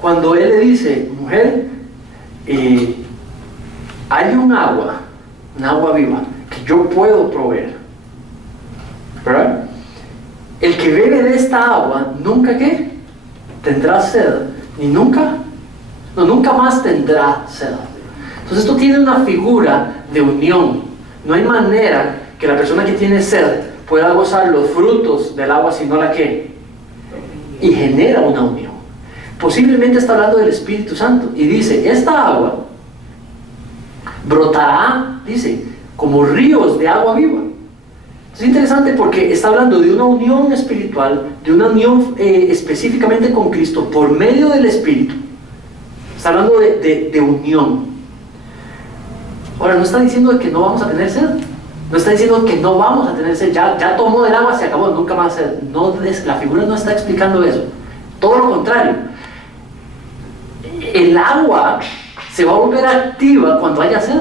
cuando él le dice, mujer, hay un agua viva, que yo puedo proveer, ¿verdad? El que bebe de esta agua, nunca ¿qué? Tendrá sed, nunca más tendrá sed. Entonces esto tiene una figura de unión. No hay manera que la persona que tiene sed pueda gozar los frutos del agua, sino la que, y genera una unión. Posiblemente está hablando del Espíritu Santo, y dice, esta agua brotará, dice, como ríos de agua viva. Es interesante porque está hablando de una unión espiritual, de una unión específicamente con Cristo, por medio del Espíritu. Está hablando de unión. Ahora, no está diciendo que no vamos a tener sed. No está diciendo que no vamos a tener sed. Ya tomó del agua, se acabó, nunca más sed. La figura no está explicando eso. Todo lo contrario. El agua se va a volver activa cuando haya sed.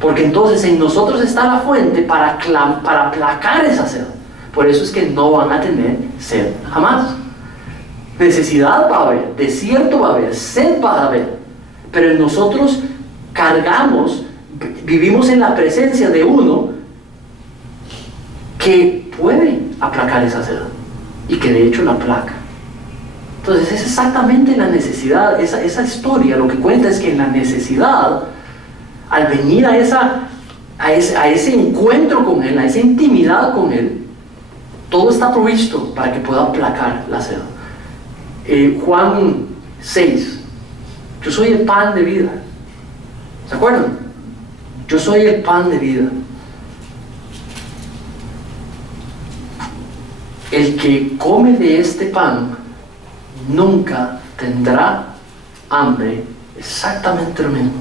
Porque entonces en nosotros está la fuente para aplacar esa sed. Por eso es que no van a tener sed jamás. Necesidad va a haber, desierto va a haber, sed va a haber. Pero nosotros vivimos en la presencia de uno que puede aplacar esa sed y que de hecho la aplaca. Entonces es exactamente la necesidad, esa historia lo que cuenta es que en la necesidad, al venir a ese encuentro con Él, a esa intimidad con Él, todo está provisto para que pueda aplacar la sed. Juan 6, yo soy el pan de vida. ¿Se acuerdan? Yo soy el pan de vida. El que come de este pan nunca tendrá hambre. Exactamente lo mismo.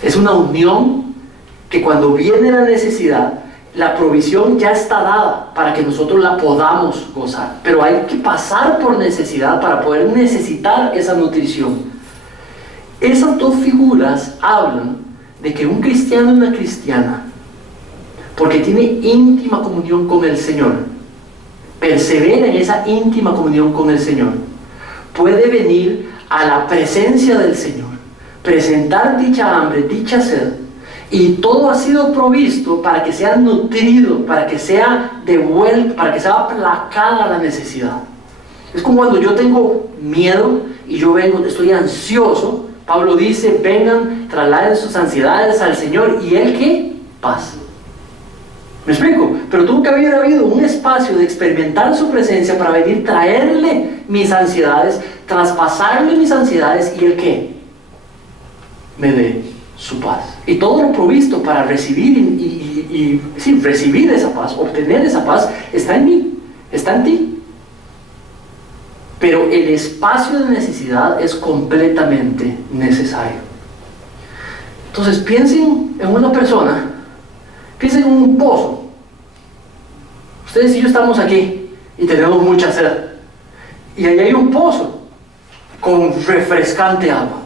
Es una unión que cuando viene la necesidad, la provisión ya está dada para que nosotros la podamos gozar. Pero hay que pasar por necesidad para poder necesitar esa nutrición. Esas dos figuras hablan de que un cristiano y una cristiana, porque tiene íntima comunión con el Señor, persevera en esa íntima comunión con el Señor, puede venir a la presencia del Señor, presentar dicha hambre, dicha sed, y todo ha sido provisto para que sea nutrido, para que sea devuelto, para que sea aplacada la necesidad. Es como cuando yo tengo miedo y yo vengo, estoy ansioso. Pablo dice, vengan, trasladen sus ansiedades al Señor, y Él, ¿qué? Paz. ¿Me explico? Pero tuvo que haber habido un espacio de experimentar su presencia para venir, traerle mis ansiedades, traspasarle mis ansiedades, y Él, ¿qué? Me dé su paz. Y todo lo provisto para recibir sí, recibir esa paz, obtener esa paz, está en mí, está en ti. Pero el espacio de necesidad es completamente necesario. Entonces piensen en una persona, piensen en un pozo. Ustedes y yo estamos aquí y tenemos mucha sed. Y ahí hay un pozo con refrescante agua.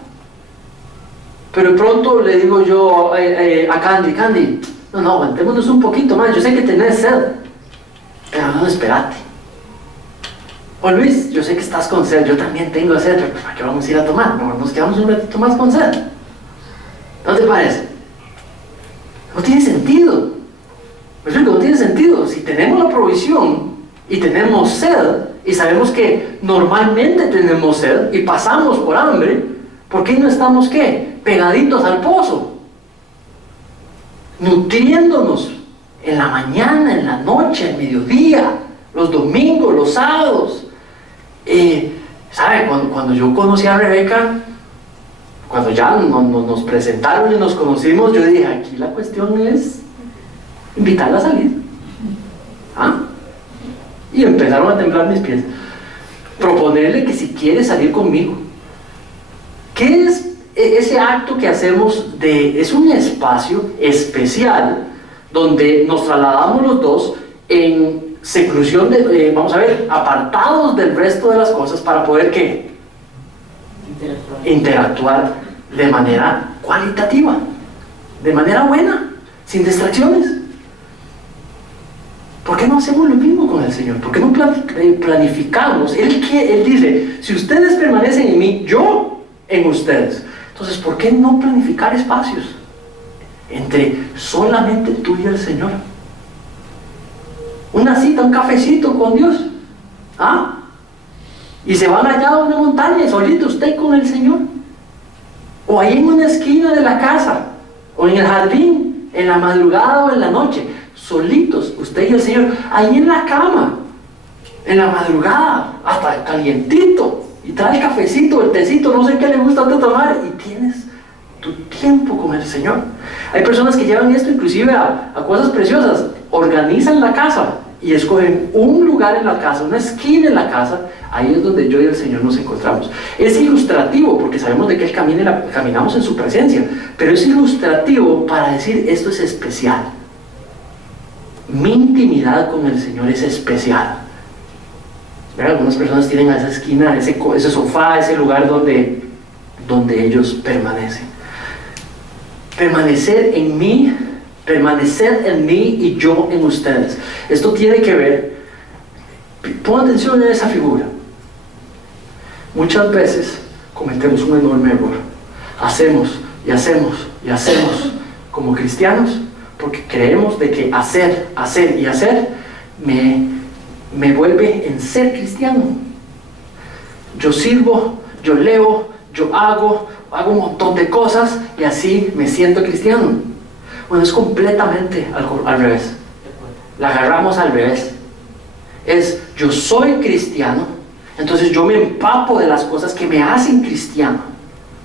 Pero de pronto le digo yo a Candy, no, aguantémonos un poquito más, yo sé que tenés sed, pero no, espérate. O Luis, yo sé que estás con sed, yo también tengo sed, pero ¿para qué vamos a ir a tomar? No, nos quedamos un ratito más con sed. ¿No te parece? No tiene sentido. No tiene sentido. Si tenemos la provisión y tenemos sed, y sabemos que normalmente tenemos sed y pasamos por hambre, ¿por qué no estamos, qué? Pegaditos al pozo, nutriéndonos en la mañana, en la noche, al mediodía, los domingos, los sábados. ¿Sabe? Cuando yo conocí a Rebeca, cuando ya nos presentaron y nos conocimos, yo dije, aquí la cuestión es invitarla a salir. ¿Ah? Y empezaron a temblar mis pies. Proponerle que si quiere salir conmigo. ¿Qué es ese acto que hacemos? Es un espacio especial donde nos trasladamos los dos en seclusión, vamos a ver, apartados del resto de las cosas para poder, ¿qué? Interactuar de manera cualitativa, de manera buena, sin distracciones. ¿Por qué no hacemos lo mismo con el Señor? ¿Por qué no planificamos? Él dice, si ustedes permanecen en mí, yo en ustedes. Entonces, ¿por qué no planificar espacios entre solamente tú y el Señor? Una cita, un cafecito con Dios. ¿Ah? Y se van allá a una montaña, solito usted con el Señor. O ahí en una esquina de la casa, o en el jardín, en la madrugada o en la noche, solitos, usted y el Señor, ahí en la cama, en la madrugada, hasta calientito, y trae el cafecito, el tecito, no sé qué le gusta a usted tomar, y tienes tu tiempo con el Señor. Hay personas que llevan esto inclusive a cosas preciosas, organizan la casa y escogen un lugar en la casa, una esquina en la casa, ahí es donde yo y el Señor nos encontramos. Es ilustrativo porque sabemos de que Él caminamos en su presencia, pero es ilustrativo para decir esto es especial. Mi intimidad con el Señor es especial. Algunas personas tienen a esa esquina, ese sofá, ese lugar donde ellos permanecen. Permanecer en mí y yo en ustedes. Esto tiene que ver, pon atención en esa figura. Muchas veces cometemos un enorme error. Hacemos como cristianos, porque creemos de que hacer me vuelve en ser cristiano. Yo sirvo, yo leo, yo hago un montón de cosas y así me siento cristiano. Bueno, es completamente al revés. La agarramos al revés. Es, yo soy cristiano, entonces yo me empapo de las cosas que me hacen cristiano.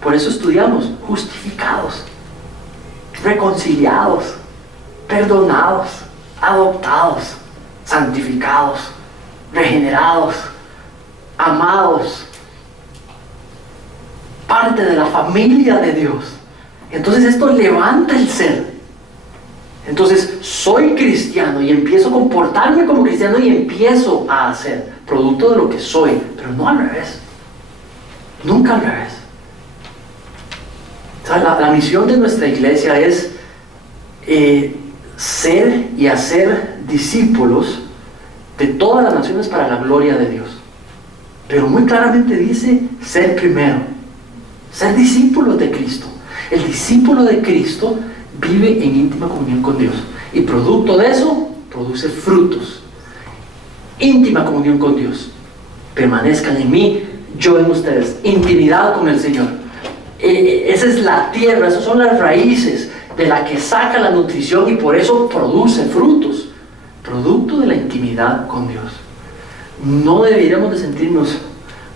Por eso estudiamos justificados, reconciliados, perdonados, adoptados, santificados, regenerados, amados, parte de la familia de Dios. Entonces esto levanta el ser. Entonces soy cristiano y empiezo a comportarme como cristiano y empiezo a hacer producto de lo que soy, pero no al revés. Nunca al revés. O sea, la misión de nuestra iglesia es ser y hacer discípulos de todas las naciones para la gloria de Dios. pero muy claramente dice ser primero, ser discípulos de Cristo. El discípulo de Cristo vive en íntima comunión con Dios y producto de eso produce frutos. Íntima comunión con Dios. Permanezcan en mí, yo en ustedes. Intimidad con el Señor. Esa es la tierra, esas son las raíces de la que saca la nutrición y por eso produce frutos. Producto de la intimidad con Dios. No deberíamos de sentirnos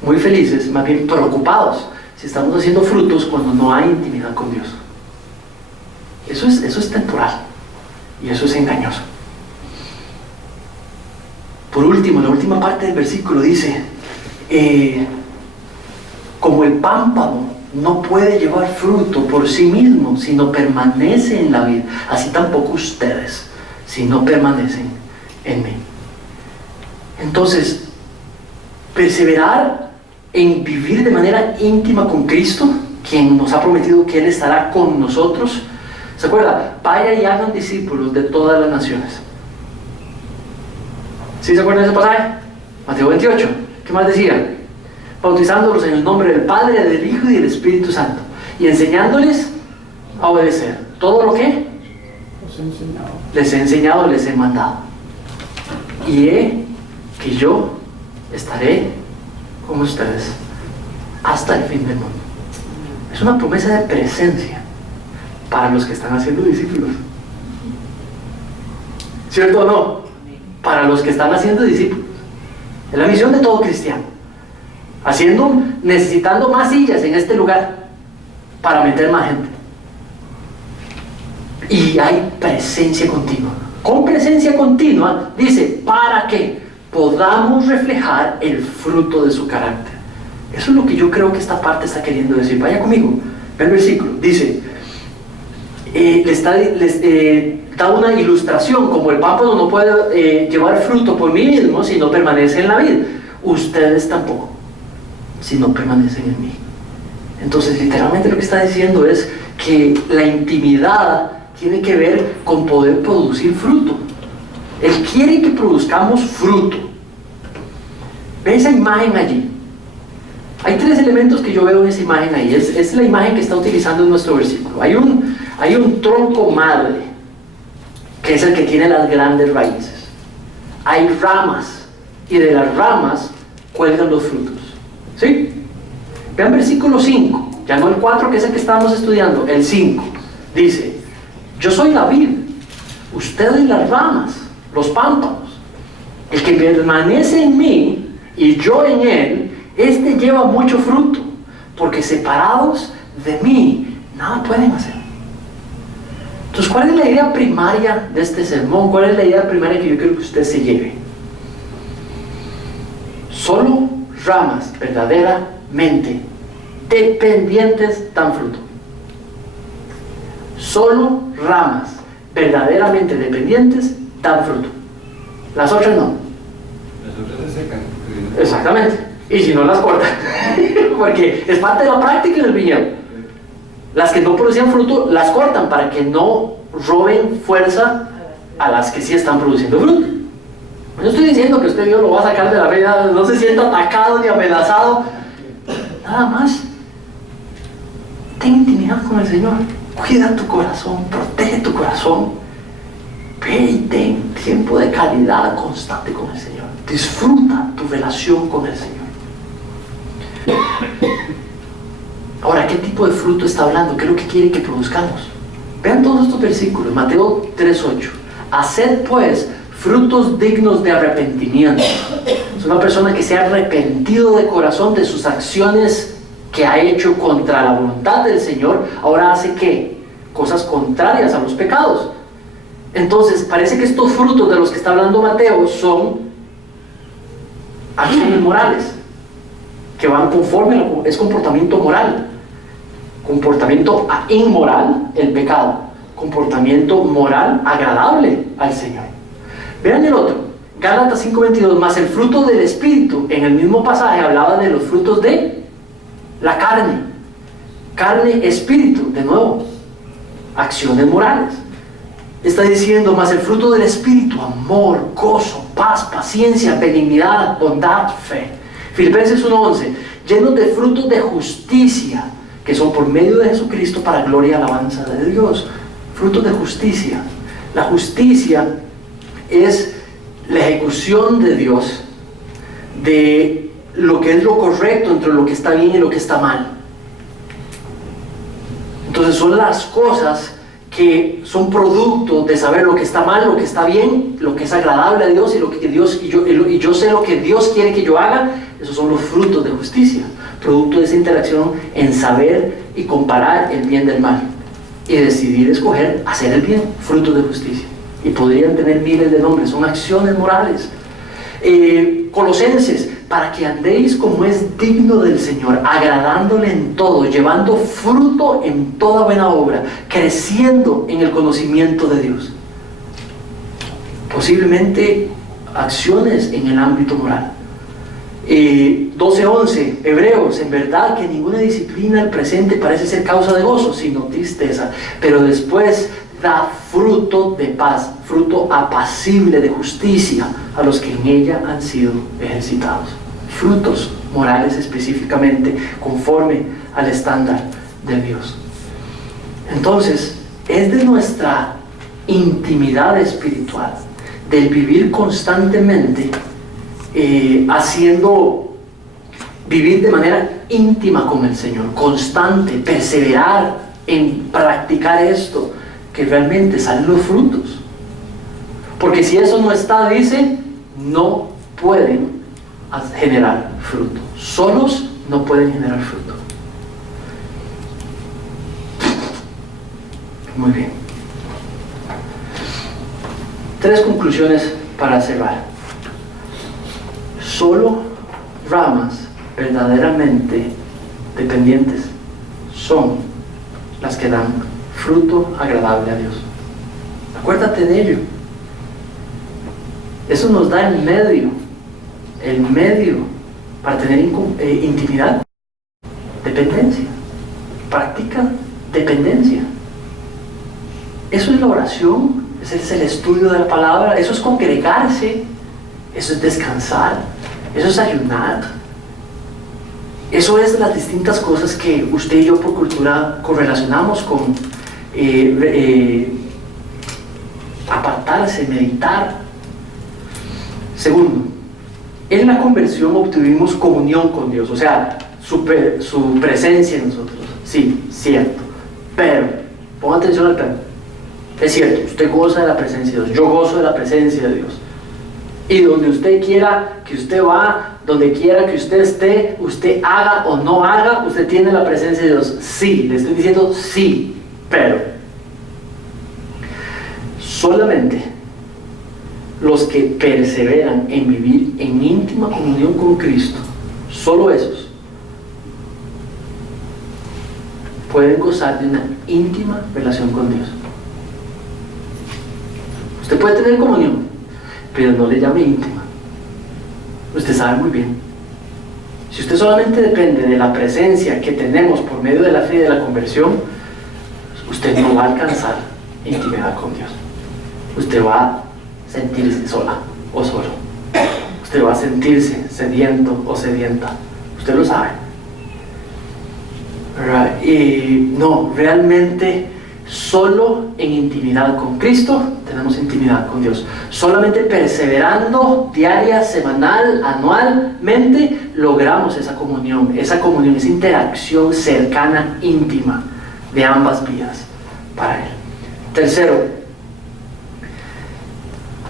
muy felices, más bien preocupados si estamos haciendo frutos cuando no hay intimidad con Dios. Eso es temporal y eso es engañoso. Por último, la última parte del versículo dice, como el pámpano no puede llevar fruto por sí mismo si no permanece en la vid, así tampoco ustedes si no permanecen en mí. Entonces, perseverar en vivir de manera íntima con Cristo, quien nos ha prometido que Él estará con nosotros. ¿Se acuerda? Vaya y hagan discípulos de todas las naciones. ¿Sí se acuerdan de ese pasaje? Mateo 28. ¿Qué más decía? Bautizándolos en el nombre del Padre, del Hijo y del Espíritu Santo, y enseñándoles a obedecer todo lo que les he enseñado, les he mandado. Y he que yo estaré con ustedes hasta el fin del mundo. Es una promesa de presencia para los que están haciendo discípulos. ¿Cierto o no? Para los que están haciendo discípulos. Es la misión de todo cristiano. Necesitando más sillas en este lugar para meter más gente. Y hay presencia continua. Con presencia continua, dice, para que podamos reflejar el fruto de su carácter. Eso es lo que yo creo que esta parte está queriendo decir. Vaya conmigo, ve el versículo. Dice, les da una ilustración, como el pámpano no puede llevar fruto por mí mismo si no permanece en la vid. Ustedes tampoco, si no permanecen en mí. Entonces, literalmente lo que está diciendo es que la intimidad tiene que ver con poder producir fruto. Él quiere que produzcamos fruto. Ve esa imagen allí. Hay tres elementos que yo veo en esa imagen ahí. Es la imagen que está utilizando en nuestro versículo. Hay un tronco madre, que es el que tiene las grandes raíces. Hay ramas, y de las ramas cuelgan los frutos. ¿Sí? Vean versículo 5, ya no el 4 que es el que estábamos estudiando, el 5. Dice, yo soy la vid, ustedes las ramas, los pámpanos. El que permanece en mí y yo en él, este lleva mucho fruto, porque separados de mí nada pueden hacer. Entonces, ¿cuál es la idea primaria de este sermón? ¿Cuál es la idea primaria que yo quiero que usted se lleve? Solo ramas verdaderamente dependientes dan fruto. Solo ramas verdaderamente dependientes dan fruto. Las otras no. Las otras se secan. Exactamente. Y si no las cortan. Porque es parte de la práctica en el viñedo. Las que no producían fruto las cortan para que no roben fuerza a las que sí están produciendo fruto. No estoy diciendo que usted Dios lo va a sacar de la vida, no se sienta atacado ni amenazado. Nada más. Ten intimidad con el Señor. Cuida tu corazón, protege tu corazón. Ve y ten tiempo de calidad constante con el Señor. Disfruta tu relación con el Señor. Ahora, ¿qué tipo de fruto está hablando? ¿Qué es lo que quiere que produzcamos? Vean todos estos versículos. Mateo 3:8. Haced pues frutos dignos de arrepentimiento. Es una persona que se ha arrepentido de corazón de sus acciones que ha hecho contra la voluntad del Señor. Ahora hace ¿qué? Cosas contrarias a los pecados. Entonces, parece que estos frutos de los que está hablando Mateo son acciones morales, que van conforme, es comportamiento moral. Comportamiento inmoral, el pecado. Comportamiento moral agradable al Señor. Vean el otro, Gálatas 5:22, más el fruto del Espíritu. En el mismo pasaje hablaba de los frutos de la carne. Carne, espíritu, de nuevo, acciones morales. Está diciendo, más el fruto del Espíritu, amor, gozo, paz, paciencia, benignidad, bondad, fe. Filipenses 1:11, llenos de frutos de justicia, que son por medio de Jesucristo para gloria y alabanza de Dios. Frutos de justicia. La justicia es la ejecución de Dios de lo que es lo correcto entre lo que está bien y lo que está mal. Entonces son las cosas que son producto de saber lo que está mal, lo que está bien, lo que es agradable a Dios y lo que Dios y yo sé lo que Dios quiere que yo haga. Esos son los frutos de justicia, producto de esa interacción en saber y comparar el bien del mal y decidir escoger hacer el bien, frutos de justicia. Y podrían tener miles de nombres, son acciones morales. Colosenses, para que andéis como es digno del Señor, agradándole en todo, llevando fruto en toda buena obra, creciendo en el conocimiento de Dios. Posiblemente acciones en el ámbito moral. 12:11, Hebreos, en verdad que ninguna disciplina al presente parece ser causa de gozo, sino tristeza, pero después da fruto de paz, fruto apacible de justicia a los que en ella han sido ejercitados. Frutos morales específicamente, conforme al estándar de Dios. Entonces, es de nuestra intimidad espiritual, del vivir constantemente, vivir de manera íntima con el Señor, constante, perseverar en practicar esto, que realmente salen los frutos. Porque si eso no está, dice, no pueden generar fruto. Solos no pueden generar fruto. Muy bien. 3 conclusiones para cerrar. Solo ramas verdaderamente dependientes son las que dan fruto agradable a Dios. Acuérdate de ello. Eso nos da el medio para tener intimidad, dependencia. Practica dependencia. Eso es la oración, ese es el estudio de la palabra, eso es congregarse, eso es descansar, eso es ayunar. Eso es las distintas cosas que usted y yo por cultura correlacionamos con apartarse, meditar. Segundo, en la conversión obtuvimos comunión con Dios, o sea, su presencia en nosotros. Sí, cierto. Pero, ponga atención al pero. Es cierto, usted goza de la presencia de Dios, yo gozo de la presencia de Dios. Y donde usted quiera que usted va, donde quiera que usted esté, usted haga o no haga, usted tiene la presencia de Dios. Sí, le estoy diciendo sí, pero solamente los que perseveran en vivir en íntima comunión con Cristo, solo esos pueden gozar de una íntima relación con Dios. Usted puede tener comunión, pero no le llame íntima. Usted sabe muy bien. Si usted solamente depende de la presencia que tenemos por medio de la fe y de la conversión, usted no va a alcanzar intimidad con Dios. Usted va a sentirse sola o solo. Usted va a sentirse sediento o sedienta. Usted lo sabe. ¿Verdad? Y no, realmente solo en intimidad con Cristo tenemos intimidad con Dios. Solamente perseverando diaria, semanal, anualmente logramos esa comunión, esa interacción cercana, íntima de ambas vidas para Él. Tercero,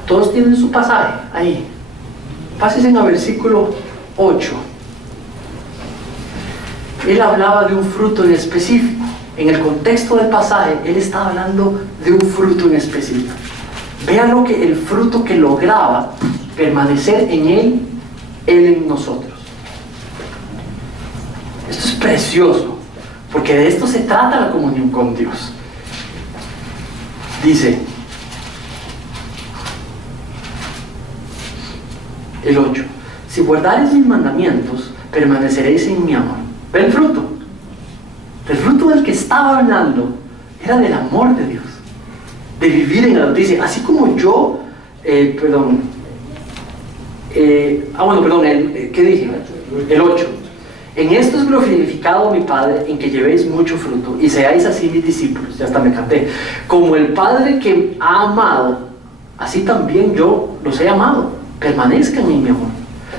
todos tienen su pasaje ahí. Pásense al versículo 8. Él hablaba de un fruto en específico. En el contexto del pasaje, él estaba hablando de un fruto en específico. Vean el fruto que lograba permanecer en él en nosotros. Esto es precioso, porque de esto se trata la comunión con Dios. Dice el 8: si guardareis mis mandamientos, permaneceréis en mi amor. ¿Ve el fruto? El fruto del que estaba hablando era del amor de Dios, de vivir en la noticia, así como yo, ¿qué dije? El 8. En esto es glorificado mi Padre, en que llevéis mucho fruto y seáis así mis discípulos. Ya hasta me canté. Como el Padre que ha amado, así también yo los he amado. Permanezcan en mi amor.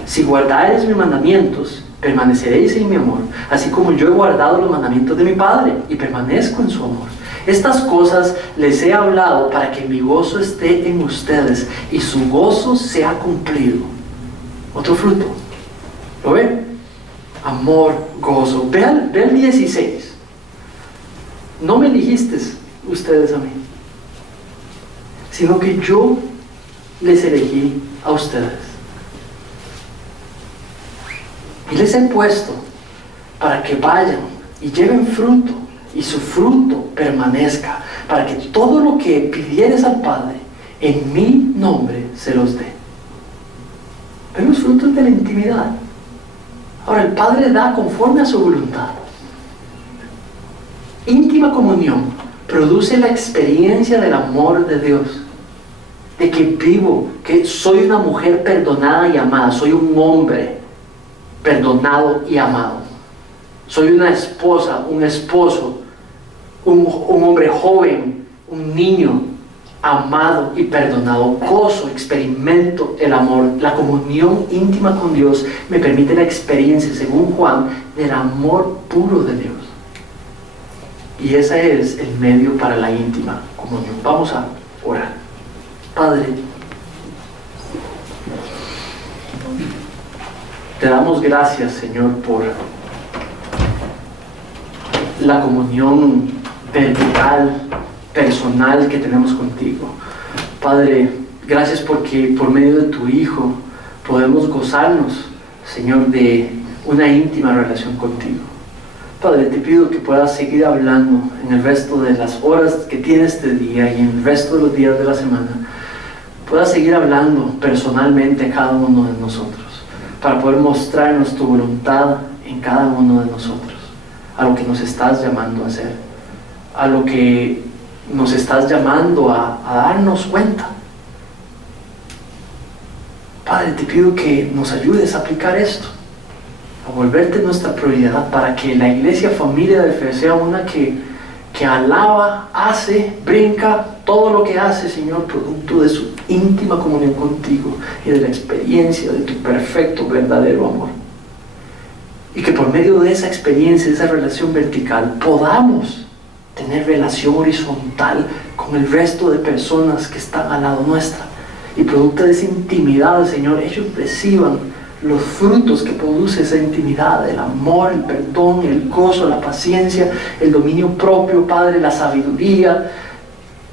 Si guardareis mis mandamientos, permaneceréis en mi amor, así como yo he guardado los mandamientos de mi Padre y permanezco en su amor. Estas cosas les he hablado para que mi gozo esté en ustedes y su gozo sea cumplido. Otro fruto. ¿Lo ven? Amor, gozo. Ve el 16. No me eligiste ustedes a mí, sino que yo les elegí a ustedes. Y les he puesto para que vayan y lleven fruto, y su fruto permanezca, para que todo lo que pidieres al Padre en mi nombre se los dé. Ven los frutos de la intimidad. Ahora, el Padre da conforme a su voluntad. Íntima comunión produce la experiencia del amor de Dios, de que vivo, que soy una mujer perdonada y amada, soy un hombre perdonado y amado, soy una esposa, un esposo, un hombre joven, un niño amado y perdonado. Gozo, experimento el amor. La comunión íntima con Dios me permite la experiencia, según Juan, del amor puro de Dios. Y ese es el medio para la íntima comunión. Vamos a orar. Padre, te damos gracias, Señor, por la comunión vertical, personal que tenemos contigo. Padre, gracias porque por medio de tu Hijo podemos gozarnos, Señor, de una íntima relación contigo. Padre, te pido que puedas seguir hablando en el resto de las horas que tiene este día y en el resto de los días de la semana. Puedas seguir hablando personalmente a cada uno de nosotros, para poder mostrarnos tu voluntad en cada uno de nosotros, a lo que nos estás llamando a hacer, a lo que nos estás llamando a darnos cuenta. Padre, te pido que nos ayudes a aplicar esto, a volverte nuestra prioridad, para que la iglesia familia de fe sea una que alaba, hace, brinca, todo lo que hace, Señor, producto de su íntima comunión contigo y de la experiencia de tu perfecto, verdadero amor. Y que por medio de esa experiencia, de esa relación vertical, podamos tener relación horizontal con el resto de personas que están al lado nuestra. Y producto de esa intimidad, Señor, ellos reciban los frutos que produce esa intimidad: el amor, el perdón, el gozo, la paciencia, el dominio propio, Padre, la sabiduría.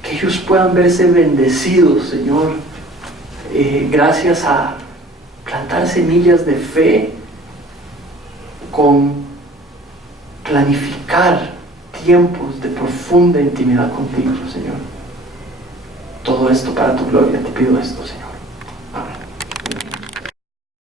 Que ellos puedan verse bendecidos, Señor, gracias a plantar semillas de fe, con planificar tiempos de profunda intimidad contigo, Señor. Todo esto para tu gloria, te pido esto, Señor.